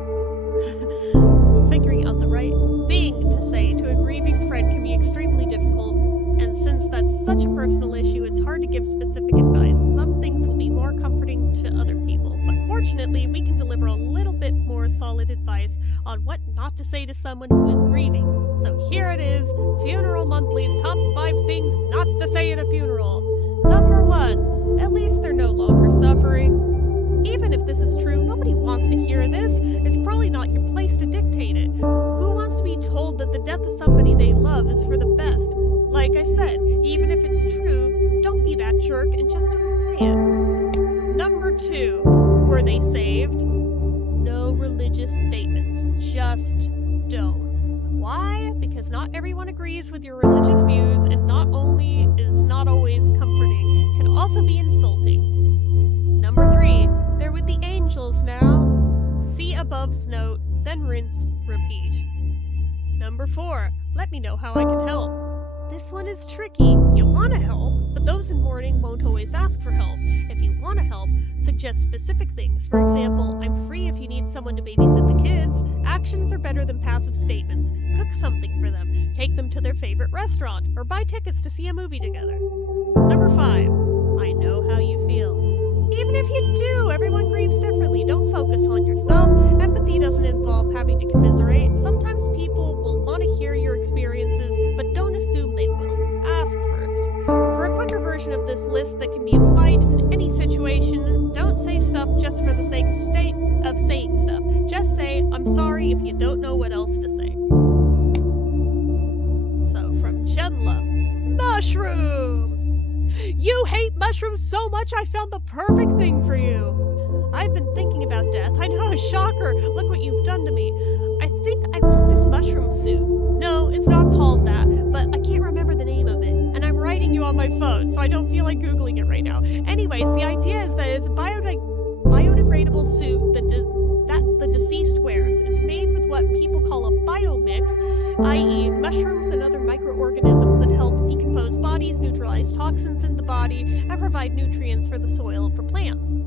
figuring out the right thing to say to a grieving friend can be extremely difficult, and since that's such a personal issue, it's hard to give specific advice. Some things will be more comforting to other people, but fortunately, we can deliver a little bit more solid advice on what not to say to someone who is grieving. So here it is, Funeral Monthly's top 5 things not to say at a funeral. Number 1, at least they're no longer suffering. Even if this is true, nobody wants to hear this. It's probably not your place to dictate it. Who wants to be told that the death of somebody they love is for the best? Like I said, even if it's true, don't be that jerk and just don't say it. Number 2, were they saved? No religious statements. Just don't. Why? Because not everyone agrees with your religious views, and not only is not always comforting, can also be insulting. Number 3, they're with the angels now. See above's note, then rinse, repeat. Number 4, let me know how I can help. This one is tricky. You want to help, but those in mourning won't always ask for help. If you want to help, suggest specific things. For example, I'm free if you need someone to babysit the kids. Actions are better than passive statements. Cook something for them, take them to their favorite restaurant, or buy tickets to see a movie together. Number 5, I know how you feel. Even if you do, everyone grieves differently. Don't focus on yourself. Empathy doesn't involve having to commiserate. Sometimes people will want to hear your experiences, but don't assume they will. Ask first. For a quicker version of this list that can be applied in any situation, don't say stuff just for the sake of saying stuff. Just say, I'm sorry if you don't know what else to say. So, from Jenla, mushrooms! You hate mushrooms so much I found the perfect thing for you. I've been thinking about death. I know, shocker. Look what you've done to me. I think I want this mushroom suit. No, it's not called that, but I can't remember the name of it. And I'm writing you on my phone, so I don't feel like Googling it right now. Anyways, the idea is that it's a biodegradable suit that the deceased wears. It's made with what people call a biomix, i.e. mushrooms and other microorganisms that help decompose bodies, neutralize toxins in the body, and provide nutrients for the soil for plants.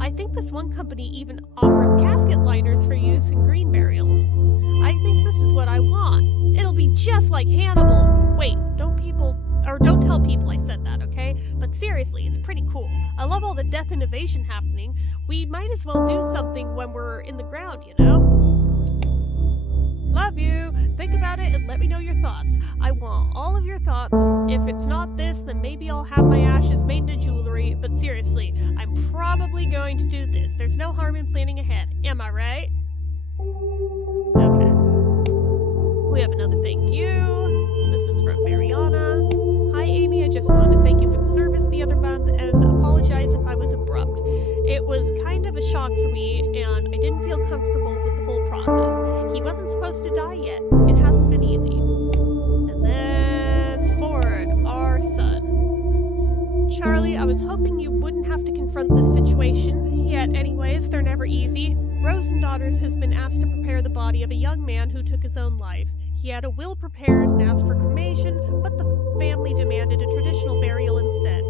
I think this one company even offers casket liners for use in green burials. I think this is what I want. It'll be just like Hannibal. Wait, don't tell people I said that, okay? But seriously, it's pretty cool. I love all the death innovation happening. We might as well do something when we're in the ground, you know? Love you. Think about it and let me know your thoughts. I want all of your thoughts. If it's not this, then maybe I'll have my ashes made into jewelry. But seriously, I'm probably going to do this. There's no harm in planning ahead. Am I right? Okay. We have another thank you. This is from Mariana. Hi, Amy. I just wanted to thank you for the service the other month and apologize if I was abrupt. was kind of a shock for me, and I didn't feel comfortable with the whole process. He wasn't supposed to die yet. It hasn't been easy. And then Ford, our son. Charlie, I was hoping you wouldn't have to confront this situation, yet anyways, they're never easy. Rosendaughters has been asked to prepare the body of a young man who took his own life. He had a will prepared and asked for cremation, but the family demanded a traditional burial instead.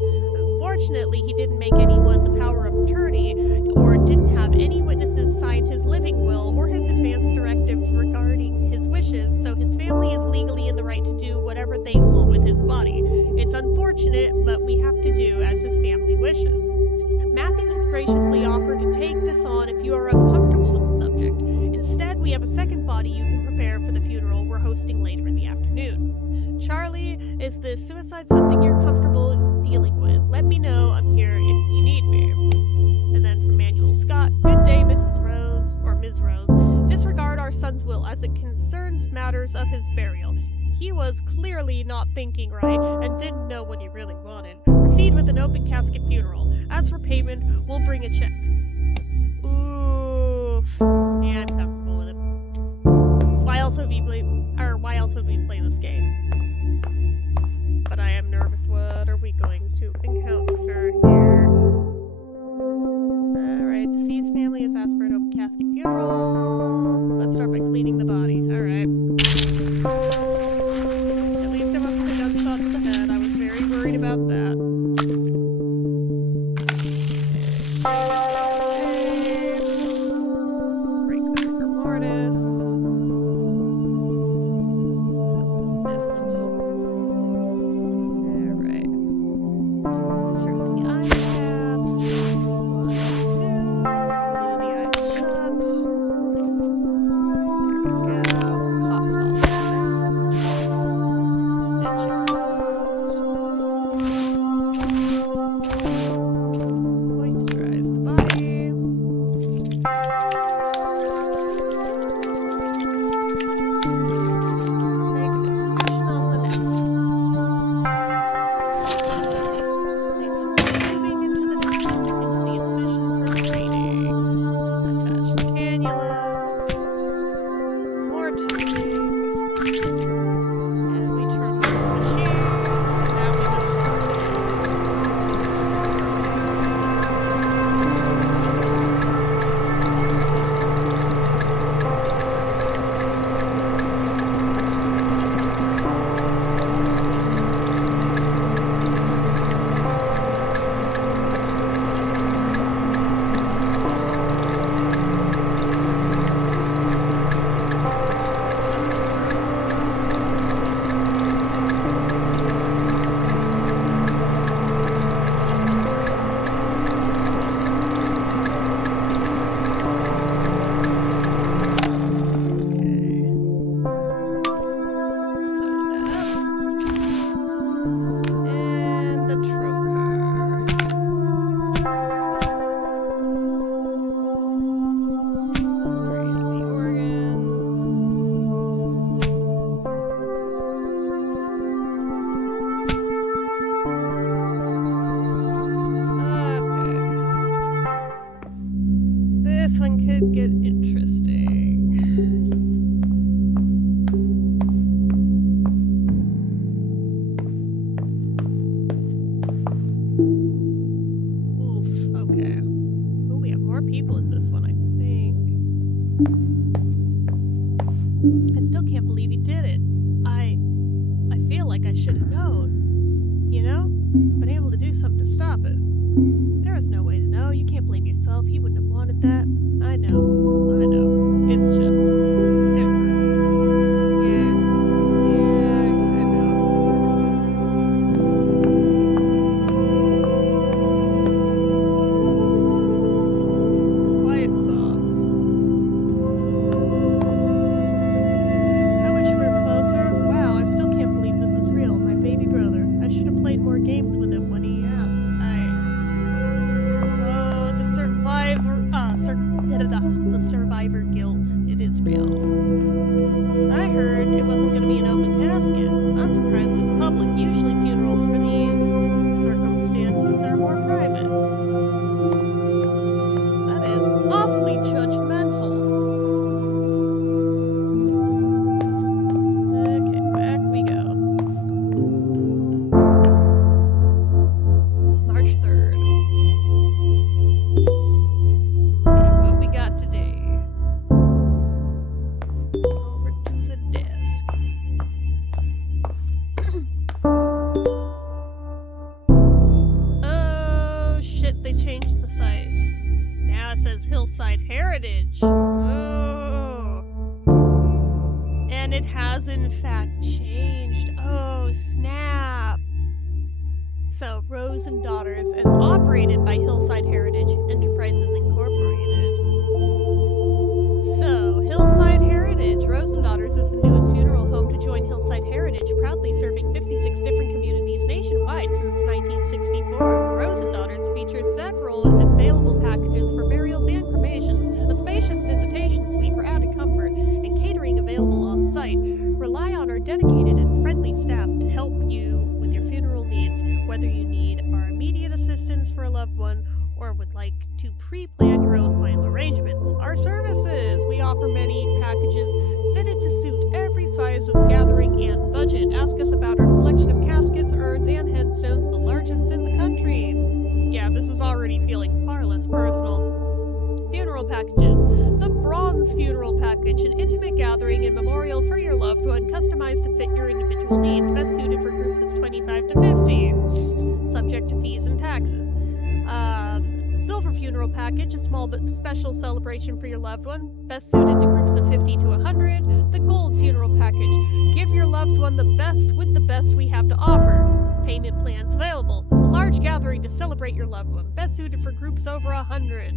Unfortunately, he didn't make anyone the power of attorney, or didn't have any witnesses sign his living will or his advance directives regarding his wishes, so his family is legally in the right to do whatever they want with his body. It's unfortunate, but we have to do as his family wishes. Matthew has graciously offered to take this on if you are uncomfortable with the subject. Instead, we have a second body you can prepare for the funeral we're hosting later in the afternoon. Charlie, is the suicide something you're comfortable dealing with? Let me know. I'm here if you need me. And then from Manuel Scott, good day, Mrs. Rose, or Ms. Rose. Disregard our son's will as it concerns matters of his burial. He was clearly not thinking right and didn't know what he really wanted. Proceed with an open casket funeral. As for payment, we'll bring a check. Oof. Yeah, I'm comfortable with it. Why else would we play this game? But I am nervous. What are we going to encounter here? Alright, deceased family has asked for an open casket funeral. Let's start by cleaning the body. Alright. At least it wasn't a gunshot to the head. I was very worried about that. Break the rigor mortis. could get interesting. Oof, okay. Oh, we have more people in this one, I think. I still can't believe he did it. I feel like I should have known. You know? Been able to do something to stop it. There is no way to know. You can't blame yourself. He wouldn't have wanted that. I know. I know. It's just... it hurts. Yeah. Yeah, I know. Quiet sobs. I wish we were closer. Wow, I still can't believe this is real. My baby brother. I should have played more games with him when he asked. The says Hillside Heritage. Oh. And it has in fact changed. Oh, snap. So, Rose and Daughters is operated by Hillside Heritage Enterprises Incorporated. So, Hillside Heritage, Rose and Daughters is the newest funeral home to join Hillside Heritage, proudly serving 56 different communities nationwide since 1964. Rose and Daughters features several available packages for burials and cremations, a spacious visitation suite for added comfort, and catering available on site. Rely on our dedicated and friendly staff to help you with your funeral needs, whether you need our immediate assistance for a loved one or would like to pre-plan your own final arrangements. Our services! We offer many packages fitted to suit every size of gathering and budget. Ask us about our selection of caskets, urns, and headstones, the largest in the country. Yeah, this is already feeling far less personal. Funeral packages. The Bronze Funeral Package, an intimate gathering and memorial for your loved one, customized to fit your individual needs, best suited for groups of 25 to 50, subject to fees and taxes. Silver Funeral Package, a small but special celebration for your loved one, best suited to groups of 50 to 100. The Gold Funeral Package, give your loved one the best with the best we have to offer. Payment plans available. A large gathering to celebrate your loved one, best suited for groups over 100.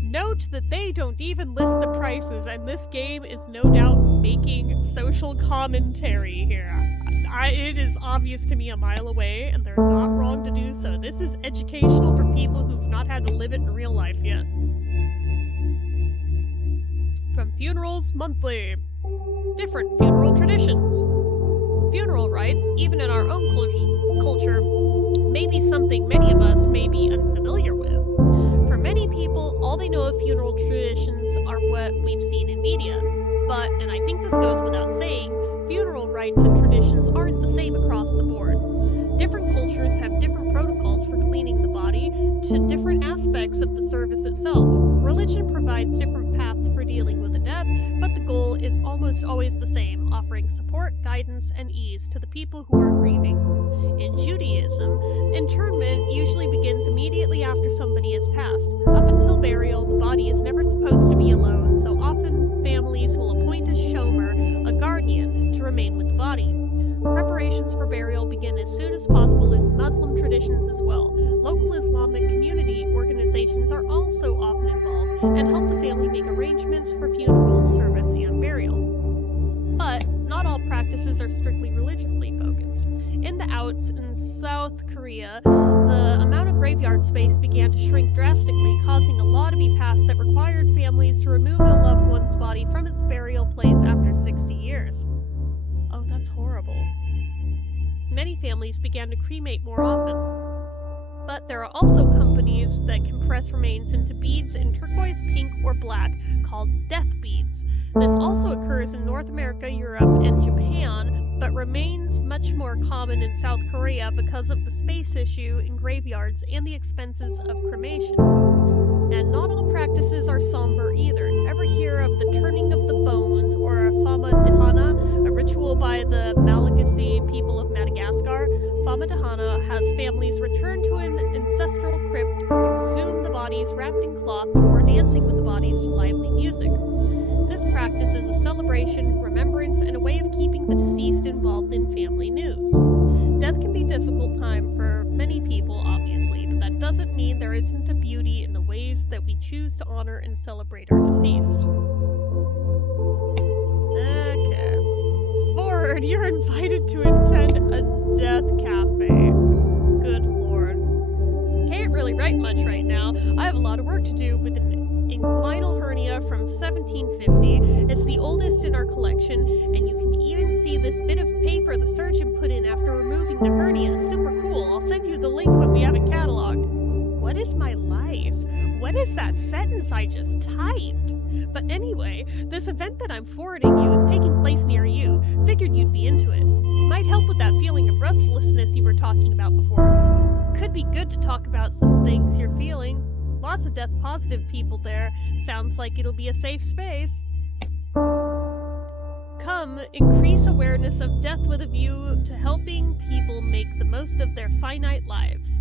Note that they don't even list the prices, and this game is no doubt making social commentary here. It is obvious to me a mile away, and they're not wrong to do so. This is educational for people who've not had to live it in real life yet. From Funerals Monthly. Different funeral traditions. Funeral rites, even in our own culture, may be something many of us may be unfamiliar with. For many people, all they know of funeral traditions are what we've seen in media. But, and I think this goes without saying, funeral rites and traditions aren't the same across the board. Different cultures have different protocols for cleaning the body to different aspects of the service itself. Religion provides different paths for dealing with the death, but the goal is almost always the same, offering support, guidance, and ease to the people who are grieving. In Judaism, internment usually begins immediately after somebody has passed. Up until burial, the body is never supposed to be alone, so often families will appoint a shomer, a guardian, to remain with the body. Preparations for burial begin as soon as possible in Muslim traditions as well. Local Islamic community organizations are also often involved and help the family make arrangements for funeral service and burial. But not all practices are strictly religiously focused. In the Outs in South Korea, the amount of graveyard space began to shrink drastically, causing a law to be passed that required families to remove a loved one's body from its burial place after 60 years. Oh, that's horrible. Many families began to cremate more often. But there are also companies that compress remains into beads in turquoise, pink, or black, called death beads. This also occurs in North America, Europe, and Japan, but remains much more common in South Korea because of the space issue in graveyards and the expenses of cremation. And not all practices are somber either. Ever hear of the turning of the bones, or Famadihana, a ritual by the Malagasy people of Madagascar? Famadihana has families return to an ancestral crypt, exhume the bodies wrapped in cloth before dancing with the bodies to lively music. This practice is a celebration, remembrance, and a way of keeping the deceased involved in family news. Death can be a difficult time for many people, obviously, but that doesn't mean there isn't a beauty in the ways that we choose to honor and celebrate our deceased. Okay. Ford, you're invited to attend a death cafe. Good lord. Can't really write much right now. I have a lot of work to do with an inguinal hernia from 1750. It's the oldest in our collection, and you can even see this bit of paper the surgeon put in after removing the hernia. Super cool. I'll send you the link when we have it cataloged. What is my life? What is that sentence I just typed? But anyway, this event that I'm forwarding you is taking place near you. Figured you'd be into it. Might help with that feeling of restlessness you were talking about before. Could be good to talk about some things you're feeling. Lots of death-positive people there. Sounds like it'll be a safe space. Come, increase awareness of death with a view to helping people make the most of their finite lives.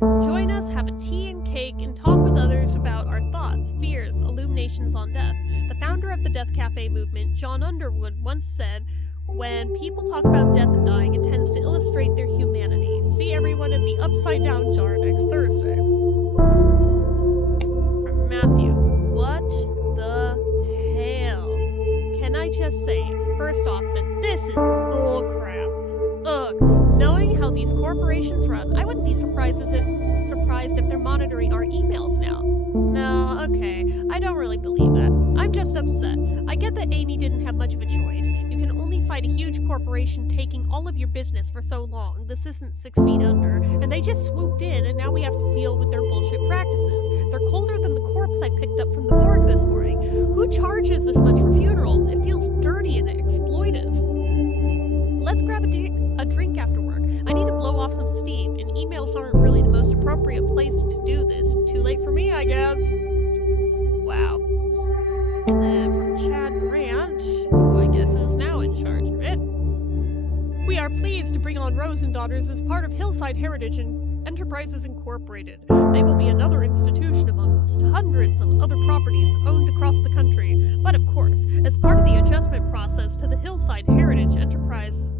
Join us, have a tea and cake, and talk with others about our thoughts, feelings, perspectives on death. The founder of the Death Cafe movement, John Underwood, once said, "When people talk about death and dying, it tends to illustrate their humanity. See everyone at the Upside Down jar next Thursday." Matthew, what the hell? Can I just say, first off, that this is bullcrap. Ugh. Knowing how these corporations run, I wouldn't be surprised if they're monitoring our emails now. No, okay, I don't really believe that. I'm just upset. I get that Amy didn't have much of a choice. You can only fight a huge corporation taking all of your business for so long. This isn't 6 feet under, and they just swooped in, and now we have to deal with their bullshit practices. They're colder than the corpse I picked up from the morgue this morning. Who charges this much for funerals? It feels dirty and exploitive. Let's grab a drink after work. I need to blow off some steam, and emails aren't really the most appropriate place to do this. Too late for me, I guess. Wow. And from Chad Grant, who I guess is now in charge of it. "We are pleased to bring on Rose and Daughters as part of Hillside Heritage and Enterprises Incorporated. They will be another institution amongst hundreds of other properties owned across the country. But of course, as part of the adjustment process to the Hillside Heritage Enterprise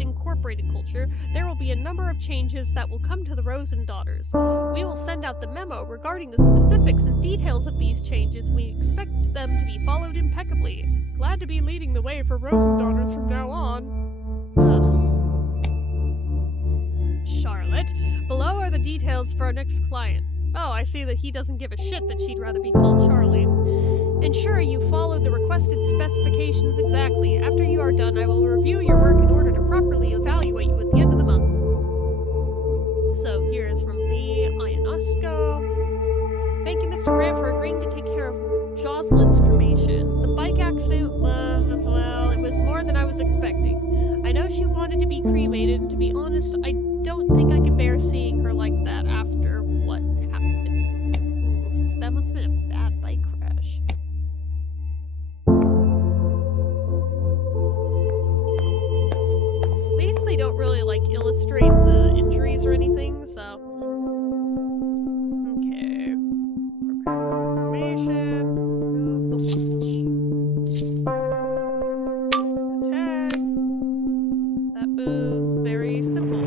Incorporated culture, there will be a number of changes that will come to the Rose and Daughters. We will send out the memo regarding the specifics and details of these changes. We expect them to be followed impeccably. Glad to be leading the way for Rose and Daughters from now on." Ugh. Charlotte, below are the details for our next client. Oh, I see that he doesn't give a shit that she'd rather be called Charlie. "Ensure you follow the requested specifications exactly. After you are done, I will review your work in order to properly evaluate you at the end of the month." So here is from Lee Ionesco. "Thank you, Mr. Grant, for agreeing to take care of Jocelyn's cremation. The bike accident was, well, it was more than I was expecting. I know she wanted to be cremated, and to be honest, I don't think I could bear seeing her like that after what happened. Oof, that must have been a bad bike crash." At least they don't really, illustrate the injuries or anything, so... Okay. Prepare cremation. Remove the watch. Place the tag. That was very simple.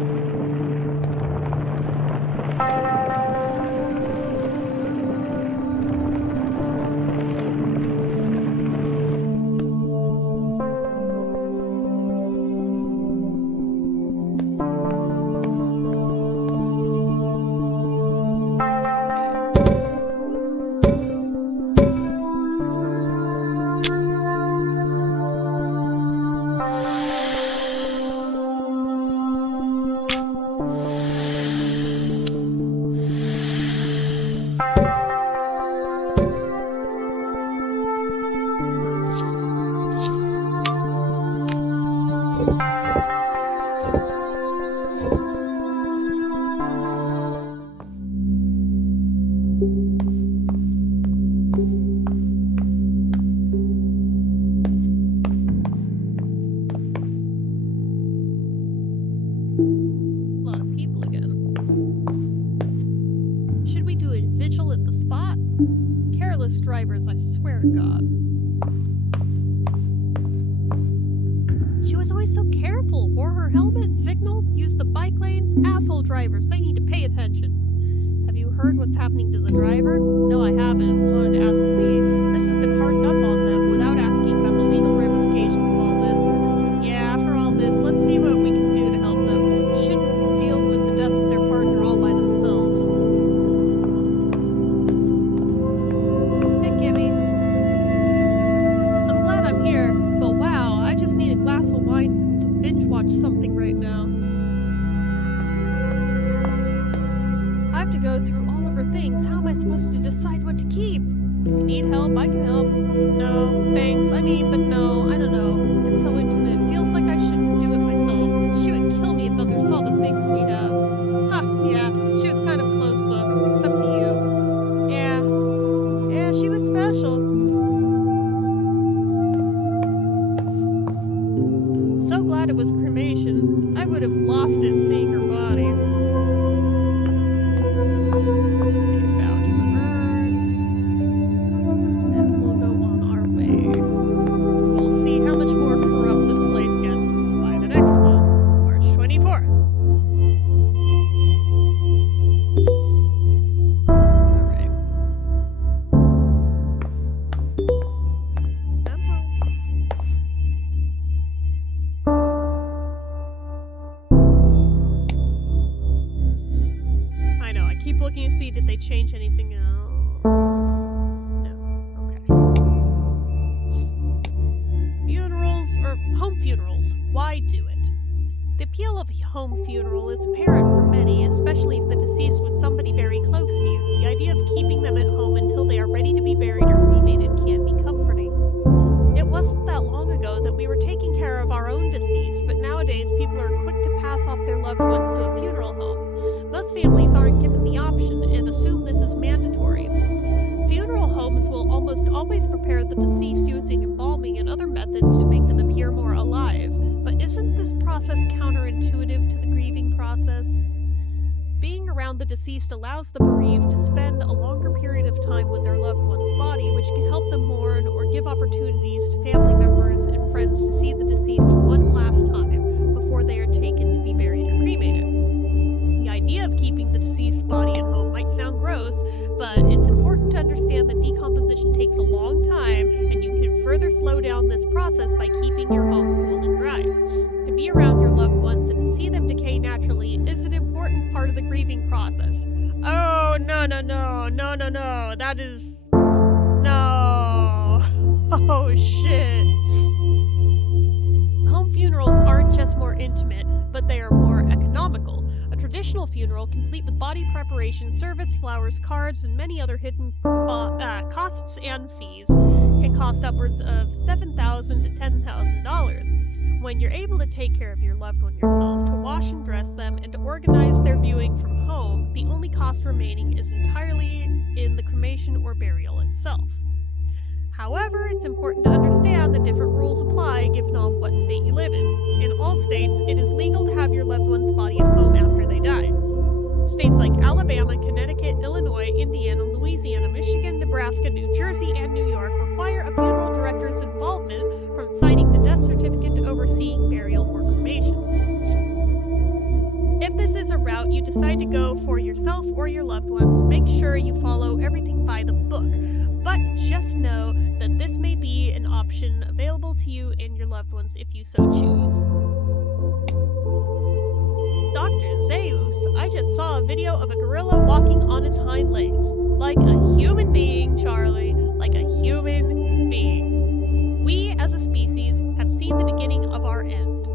Drivers, I swear to God. She was always so careful. Wore her helmet, signaled, used the bike lanes. Asshole drivers, they need to pay attention. Have you heard what's happening to the driver? No, I haven't. Wanted to ask Lee. This has been hard enough on them without asking about the legal ramifications of all this. Yeah, after all this, let's see what we can do to help them. Shouldn't deal with the death of their partner all by themselves. Something right now. I have to go through all of her things. How am I supposed to decide what to keep? If you need help, I can help. No, thanks. But no, I don't know. It's so intimate. Feels like I shouldn't do it myself. She would kill me if others saw the things we have. Ha, yeah, she was kind of closed book, except to you. Yeah, she was special. So glad it was cremation. I would have lost it seeing her body. Okay, bow to the urn. And we'll go did they change anything else? No. Okay. Funerals, or home funerals. Why do it? The appeal of a home funeral is apparent for many, especially if the deceased was somebody very close to you. The idea of keeping them at home until they are ready to be buried or cremated can be comforting. It wasn't that long ago that we were taking care of our own deceased, but nowadays people are quick to pass off their loved ones to a funeral home. Most families aren't given the option and assume this is mandatory. Funeral homes will almost always prepare the deceased using embalming and other methods to make them appear more alive. But isn't this process counterintuitive to the grieving process? Being around the deceased allows the bereaved to spend a longer period of time with their loved one's body, which can help them mourn or give opportunities to family members and friends to see the deceased one last time before they are taken to be buried or cremated. The idea of keeping the deceased's body at home might sound gross, but it's important to understand that decomposition takes a long time, and you can further slow down this process by keeping your home cool and dry. To be around your loved ones and to see them decay naturally is an important part of the grieving process. Oh, no, that is... no. Oh, shit. Home funerals aren't just more intimate, but they are more economical. A traditional funeral, complete with body preparation, service, flowers, cards, and many other hidden costs and fees, can cost upwards of $7,000 to $10,000. When you're able to take care of your loved one yourself, to wash and dress them, and to organize their viewing from home, the only cost remaining is entirely in the cremation or burial itself. However, it's important to understand that different rules apply given on what state you live in. In all states, it is legal to have your loved one's body at home after they die. States like Alabama, Connecticut, Illinois, Indiana, Louisiana, Michigan, Nebraska, New Jersey, and New York require a funeral director's involvement from signing the death certificate to overseeing burial or cremation. If this is a route you decide to go for yourself or your loved ones, make sure you follow everything by the book. But just know that this may be an option available to you and your loved ones if you so choose. Dr. Zeus, I just saw a video of a gorilla walking on its hind legs. Like a human being, Charlie. Like a human being. We, as a species, have seen the beginning of our end.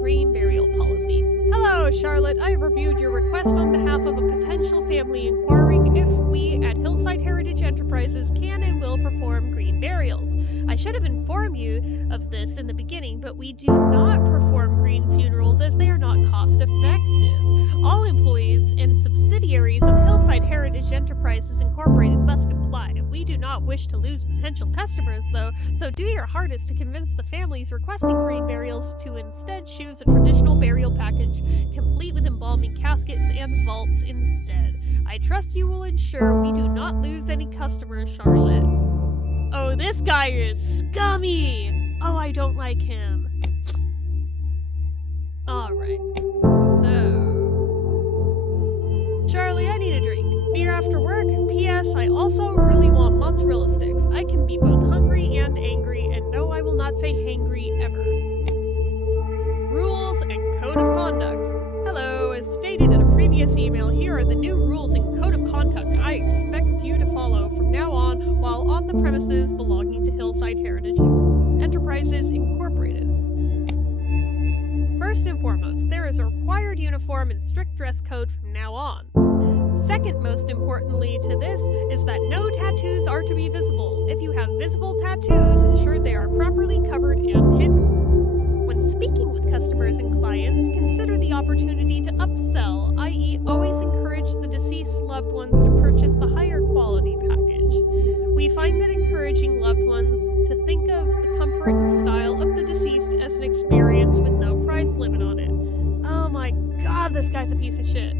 Green burial policy. Hello, Charlotte. I have reviewed your request on behalf of a potential family inquiring if we at Hillside Heritage Enterprises can and will perform green burials. I should have informed you of this in the beginning, but we do not perform green funerals as they are not cost-effective. All employees and subsidiaries of Hillside Heritage Enterprises Incorporated must comply. We do not wish to lose potential customers, though, so do your hardest to convince the families requesting green burials to instead choose a traditional burial package, complete with embalming caskets and vaults instead. I trust you will ensure we do not lose any customers, Charlotte. Oh, this guy is scummy! Oh, I don't like him. Alright, so... Charlie, I need a drink. Beer after work? P.S. I also really want mozzarella sticks. I can be both hungry and angry, and no, I will not say hangry ever. Rules and Code of Conduct. Hello, as stated in a previous email, here are the new rules and Code of Conduct I expect you to follow from now on while on the premises belonging to Hillside Heritage Enterprises Incorporated. First and foremost, there is a required uniform and strict dress code from now on. Second most importantly to this is that no tattoos are to be visible. If you have visible tattoos, ensure they are properly covered and hidden. When speaking with customers and clients, consider the opportunity to upsell, i.e. always encourage the deceased loved ones to purchase the higher quality package. We find that encouraging loved ones to think of the comfort and style of the deceased as an experience with no price limit on it. Oh my god, this guy's a piece of shit.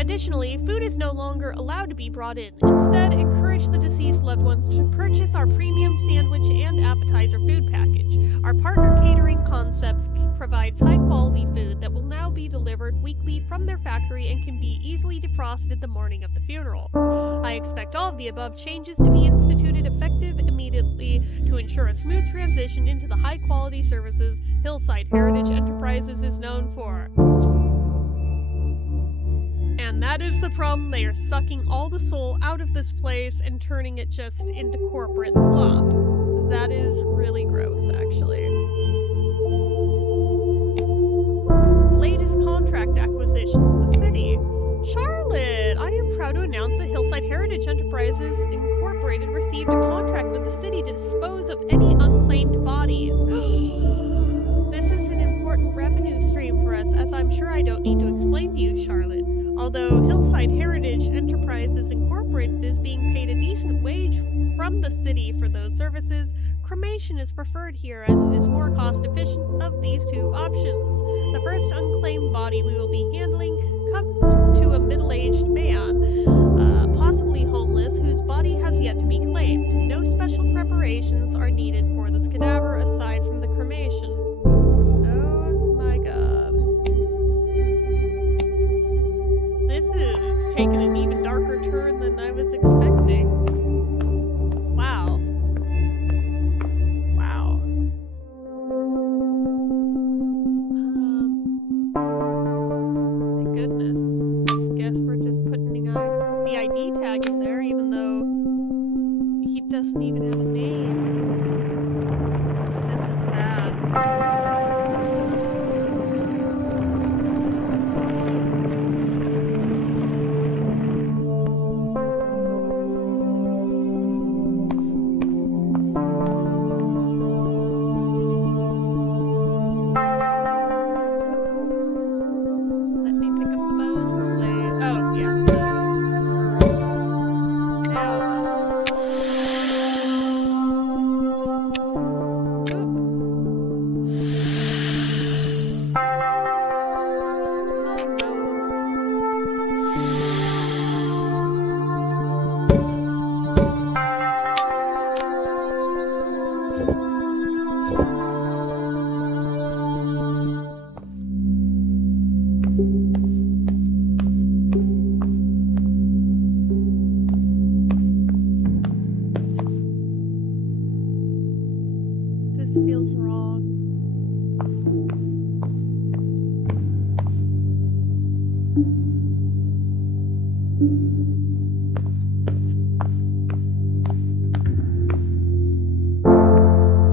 Additionally, food is no longer allowed to be brought in. Instead, encourage the deceased loved ones to purchase our premium sandwich and appetizer food package. Our partner catering concepts provides high-quality food that will now be delivered weekly from their factory and can be easily defrosted the morning of the funeral. I expect all of the above changes to be instituted effective immediately to ensure a smooth transition into the high-quality services Hillside Heritage Enterprises is known for. And that is the problem. They are sucking all the soul out of this place and turning it just into corporate slop. That is really gross, actually. Latest contract acquisition in the city. Charlotte, I am proud to announce that Hillside Heritage Enterprises Incorporated received a contract with the city to dispose of any unclaimed bodies. This is an important revenue stream for us, as I'm sure I don't need to explain to you, Charlotte. Although Hillside Heritage Enterprises Incorporated is being paid a decent wage from the city for those services, cremation is preferred here as it is more cost efficient of these two options. The first unclaimed body we will be handling comes to a middle-aged man, possibly homeless, whose body has yet to be claimed. No special preparations are needed for this cadaver aside from the cremation. Oh my god. This is taking an even darker turn than I was expecting. Wow. Wow. My goodness. Guess we're just putting the ID tag in there, even though he doesn't even have a name. This is sad. This feels wrong.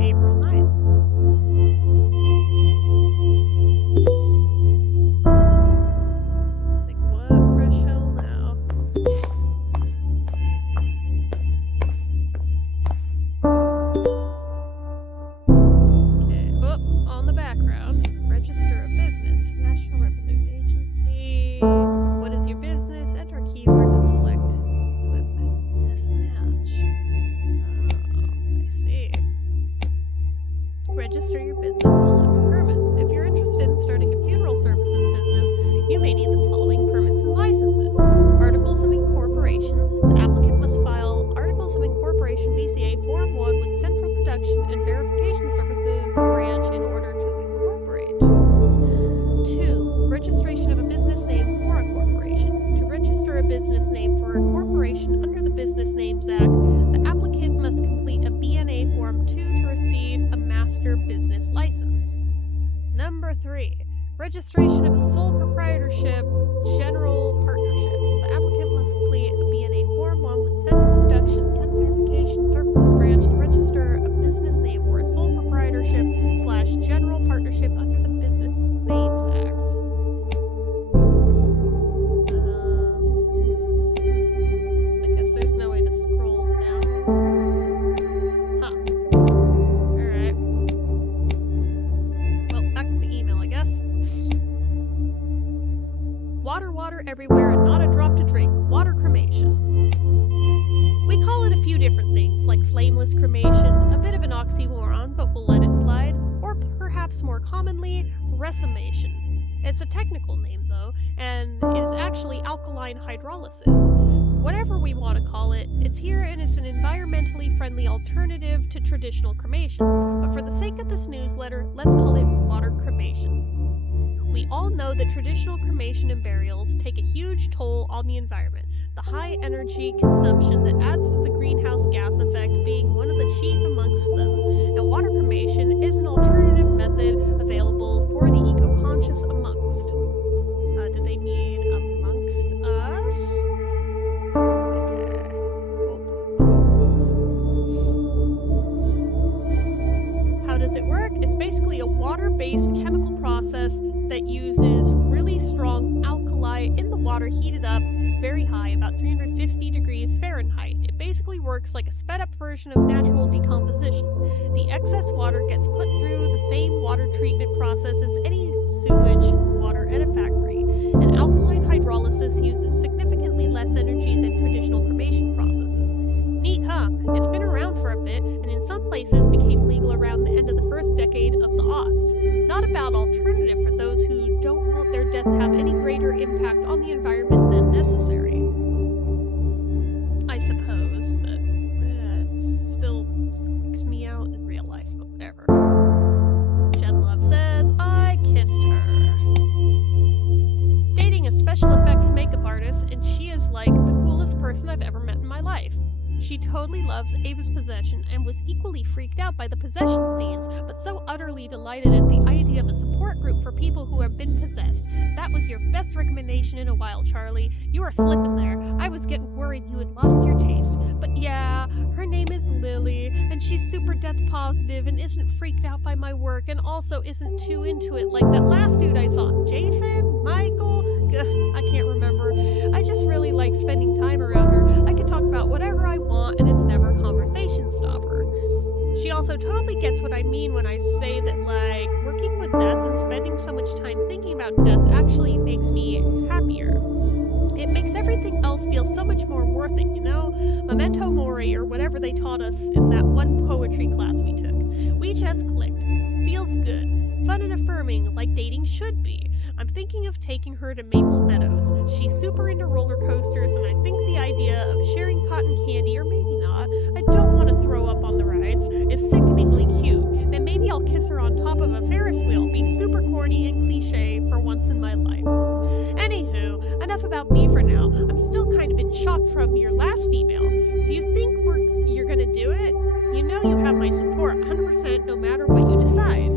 April 9th. Like, what fresh hell now? Okay, on the background, register a business, National Revenue Agency. What is your business? Enter a keyword and select equipment. Mismatch. Oh, I see. Register your business and local permits. If you're interested in starting a funeral services business, you may need the following permits and licenses. Articles of Incorporation. The applicant must file Articles of Incorporation BCA Form 1 with Central Production and Verification Services branch in order to incorporate. 2. Registration of a business name for a corporation. To register a business name for a corporation under the Business Names Act, the applicant must complete a BNA Form 2 to receive a Master Business License. Number 3. Registration of a sole proprietorship general partnership. The applicant must complete a BNA Form 1 with Central Production and Verification Services branch to register a business name for a sole proprietorship / general partnership under the Business Names Act. I guess there's no way to scroll down. Huh. Alright. Well, back to the email, I guess. Water everywhere and not a drop to drink. Water cremation. We call it a few different things, like flameless cremation, a bit of an oxymoron, but we'll let it slide, or perhaps more commonly, resumation. It's a technical name, though, and is actually alkaline hydrolysis. Whatever we want to call it, it's here and it's an environmentally friendly alternative to traditional cremation. But for the sake of this newsletter, let's call it water cremation. We all know that traditional cremation and burials take a huge toll on the environment, the high energy consumption that adds to the greenhouse gas effect being one of the chief amongst them, and water cremation is an alternative method available for the eco-conscious amongst. Do they mean amongst us? water heated up very high, about 350 degrees Fahrenheit. It basically works like a sped-up version of natural decomposition. The excess water gets put through the same water treatment process as any sewage water at a factory, and alkaline hydrolysis uses significantly less energy than traditional cremation processes. Neat, huh? It's been around for a bit, and in some places became legal around the end of the first decade of the aughts. Not a bad alternative for those who don't want their death to have any greater impact on the environment than necessary. I suppose, but it still squeaks me out in real life, but whatever. Jen Love says, I kissed her. Dating a special effects makeup artist, and she is like the coolest person I've ever met in my life. She totally loves Ava's possession and was equally freaked out by the possession scenes, but so utterly delighted at the idea of a support group for people who have been possessed. That was your best recommendation in a while, Charlie. You are slipping there. I was getting worried you had lost your taste. But yeah, her name is Lily, and she's super death positive and isn't freaked out by my work and also isn't too into it like that last dude I saw. Jason? Michael? I can't remember. I just really like spending time around her. I can talk about whatever I want, and it's never a conversation stopper. She also totally gets what I mean when I say that, like, working with death and spending so much time thinking about death actually makes me happier. It makes everything else feel so much more worth it, you know? Memento mori, or whatever they taught us in that one poetry class we took. We just clicked. Feels good. Fun and affirming, like dating should be. I'm thinking of taking her to Maple Meadows. She's super into roller coasters, and I think the idea of sharing cotton candy, or maybe not, I don't want to throw up on the rides, is sickeningly cute. Then maybe I'll kiss her on top of a Ferris wheel, be super corny and cliche for once in my life. Anywho, enough about me for now. I'm still kind of in shock from your last email. Do you think you're gonna do it? You know you have my support 100% no matter what you decide.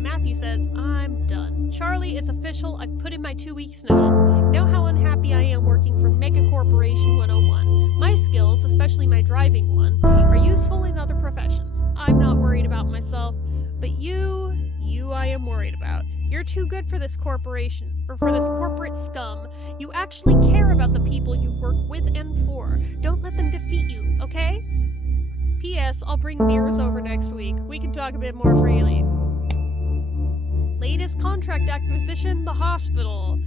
Matthew says, I'm done. Charlie, it's official. I've put in my 2 weeks' notice. You know how unhappy I am working for Mega Corporation 101. My skills, especially my driving ones, are useful in other professions. I'm not worried about myself, but you I am worried about. You're too good for this corporation, or for this corporate scum. You actually care about the people you work with and for. Don't let them defeat you, okay? P.S. I'll bring beers over next week. We can talk a bit more freely. Latest contract acquisition, the hospital.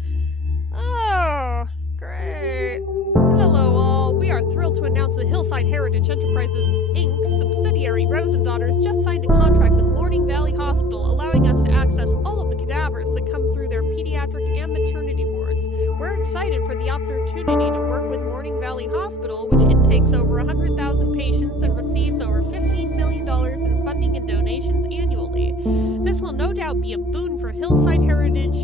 Oh, great. Hello all. We are thrilled to announce that Hillside Heritage Enterprises, Inc. subsidiary Rosen Daughters just signed a contract with Morning Valley Hospital, allowing us to access all of the cadavers that come through their pediatric and maternity wards. We're excited for the opportunity to work with Morning Valley Hospital, which intakes over 100,000 patients and receives over $15 million in funding and donations annually. This will no doubt be a boon for Hillside Heritage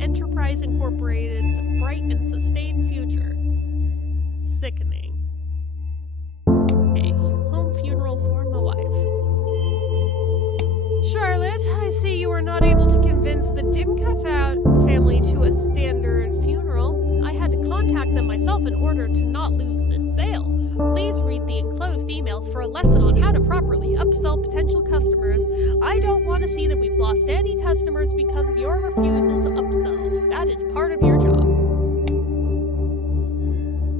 Enterprise Incorporated's bright and sustained future. Sickening. A home funeral for my wife. Charlotte, I see you were not able to convince the Dimka family to a standard funeral. I had to contact them myself in order to not lose this sale. Please read the enclosed emails for a lesson on how to properly upsell potential customers. I don't want to see that we've lost any customers because of your refusal to upsell. That is part of your job.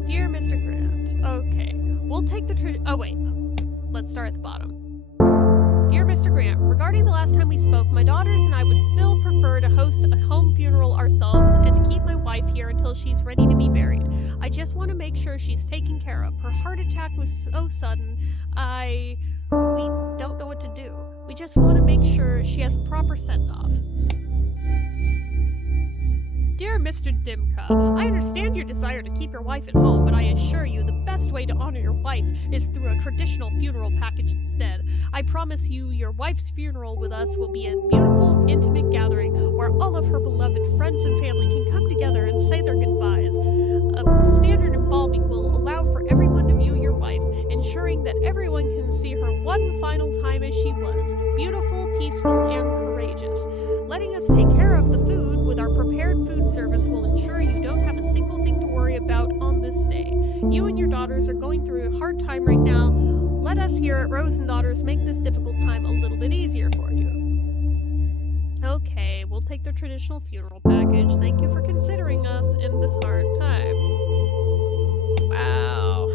Dear Mr. Grant, okay, we'll take the let's start at the bottom. Dear Mr. Grant, regarding the last time we spoke, my daughters and I would still prefer to host a home funeral ourselves and to keep my wife here until she's ready to be buried. I just want to make sure she's taken care of. Her heart attack was so sudden, we don't know what to do. We just want to make sure she has a proper send-off. Dear Mr. Dimka, I understand your desire to keep your wife at home, but I assure you the best way to honor your wife is through a traditional funeral package instead. I promise you your wife's funeral with us will be a beautiful, intimate gathering where all of her beloved friends and family can come together and say their goodbyes. A standard embalming will allow for everyone to view your wife, ensuring that everyone can see her one final time as she was, beautiful, peaceful, and courageous. Letting us take care of the food with our prepared food service will ensure you don't have a single thing to worry about on this day. You and your daughters are going through a hard time right now. Let us here at Rosen Daughters make this difficult time a little bit easier for you. Okay, we'll take the traditional funeral package. Thank you for considering us in this hard time. Wow.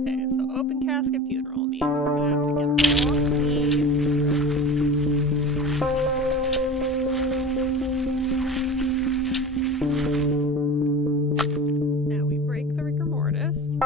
Okay, so open casket funeral means we're gonna have to get her all clean first. Now we break the rigor mortis.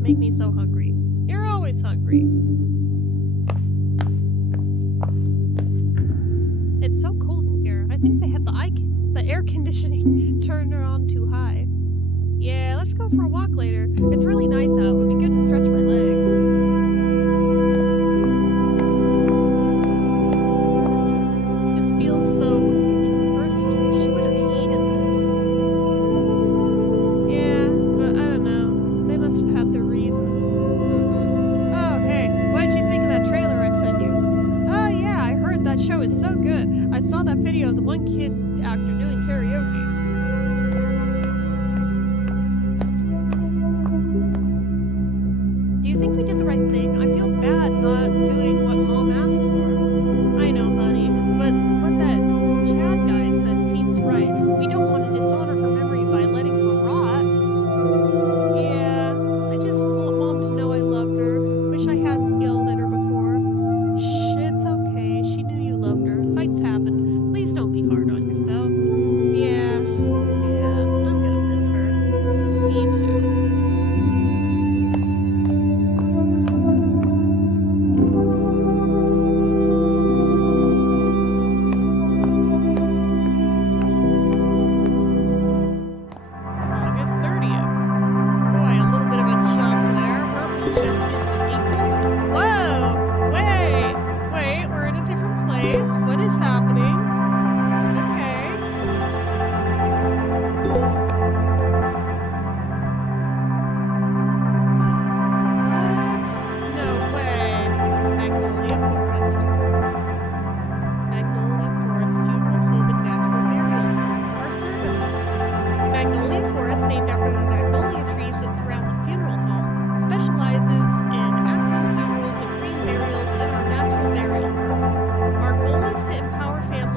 Make me so hungry. You're always hungry. It's so cold in here. I think they have the air conditioning turned on too high. Yeah, let's go for a walk later. It's really nice out. It would be good to stretch my legs. This feels so impersonal. She would have hated this. Yeah, but I don't know. They must have had their reasons. Oh, hey, what did you think of that trailer I sent you? Oh, yeah, I heard that show is so good. I saw that video of the one kid actor doing karaoke. Do you think we did the right thing? I feel bad not doing what Mom asked for. I know, honey, but what that Chad guy said seems right. We don't want to dishonor her memory by letting her rot. Yeah, I just want Mom to know I loved her. Wish I hadn't yelled at her before. Shh, it's okay. She knew you loved her. Fights happen. Please don't be hard on yourself. Yeah, I'm gonna miss her. Me too. August 30th. Boy, a little bit of a jump there. Weren't we just in April? Whoa! Wait, we're in a different place. What is happening? Okay. What? No way. Magnolia Forest. Magnolia Forest Funeral Home and Natural Burial Park. Our services. Magnolia Forest, named after the magnolia trees that surround the funeral home, specializes in at-home funerals and green burials in our natural burial park. Our goal is to empower families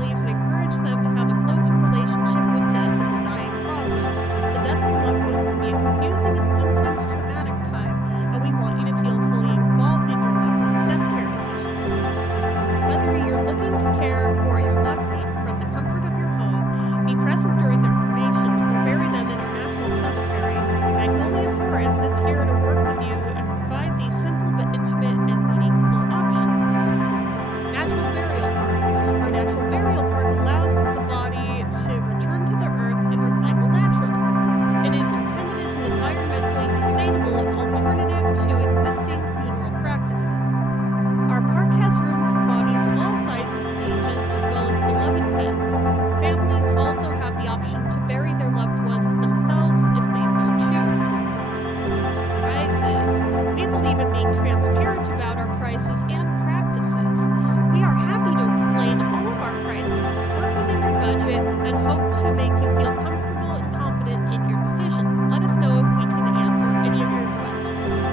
and hope to make you feel comfortable and confident in your decisions. Let us know if we can answer any of your questions.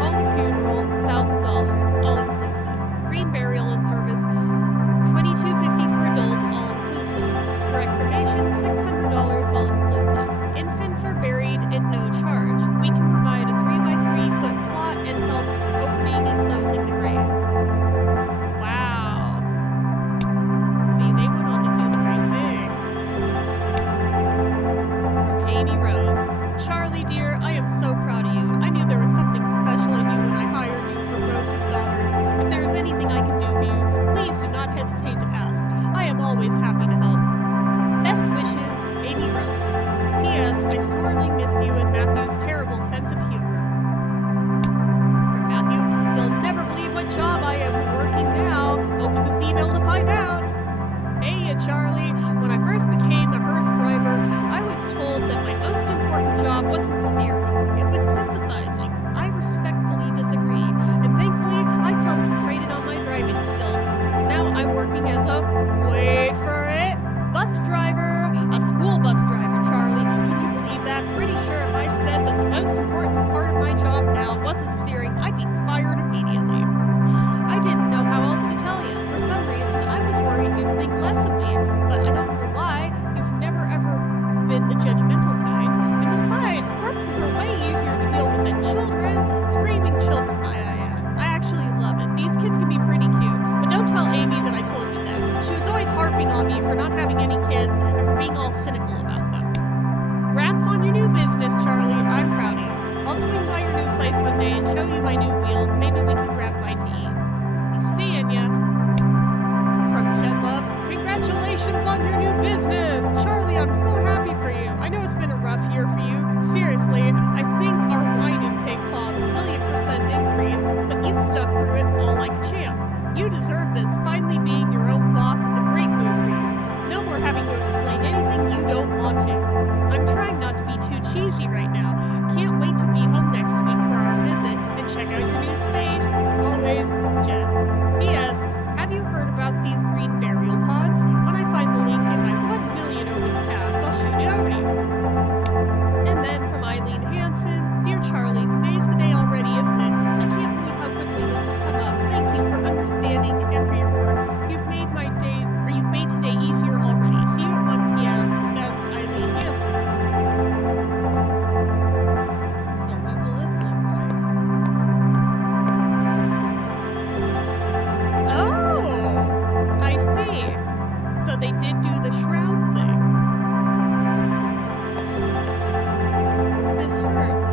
Home funeral, $1,000, all inclusive. Green burial and service, $22.50 for adults, all inclusive. Direct cremation, $600, all inclusive. Infants are buried at no charge. We can provide a 3x3-foot plot and help opening and closing the grave. Wow. See, they went on to do the right thing. Amy Rose. Charlie, dear, I am so proud of you. I knew there was something special in you when I hired you for Rose and Daughters. If there is anything I can do for you, please do not hesitate to ask. I am always happy to help. Best wishes, Amy Rose. P.S. I sorely miss you and Matthew's terrible sense of humor. For Matthew, you'll never believe what job I am working now. Open this email to find out. Hey, Charlie. When I first became a hearse driver, I was told that my most important job wasn't steering. It was sympathizing. I respectfully disagree, and thankfully, I concentrated on my driving skills, since now I'm working as a, wait for it, bus driver. A school bus driver, Charlie. Can you believe that? Pretty sure if I said that the most important part of my job now wasn't steering, I'd be fired immediately. I didn't know how else to tell you. For some reason, I was worried you'd think less of me, but I don't know why. You've never ever been the judgmental kind. And besides, corpses are way easier to deal with than children. Screaming children, might I add. I actually love it. These kids can be pretty cute, but don't tell Amy that I told you that. She was always harping on me for not having any kids and for being all cynical about them. Congrats on your new business, Charlie. I'm proud of you. I'll swing by your new place one day and show you my new wheels. Maybe we can grab by to eat. Be seeing ya. From Jen Love, congratulations on your new business! Charlie, I'm so happy for you. I know it's been a rough year for you. Seriously, I think our wine intake saw a bazillion% increase, but you've stuck through it all like a champ. You deserve this. Finally being your own boss is a great move for you. No more having to explain anything you don't want to. I'm trying not to be too cheesy right now. Can't wait to be home next week for our visit and check out your new space. Always, Jen. P.S. Have you heard about these green burial pods? When I find the link in my 1 million open tabs, I'll shoot it over to you. And then from Eileen Hansen, Dear Charlie, today's the day already, isn't it? I can't believe how quickly this has come up. Thank you for understanding and for your work. You've made today easier already. See you at 1 p.m. Best, Eileen Hansen. So what will this look like? Oh! I see. So they did do the shroud thing. This hurts.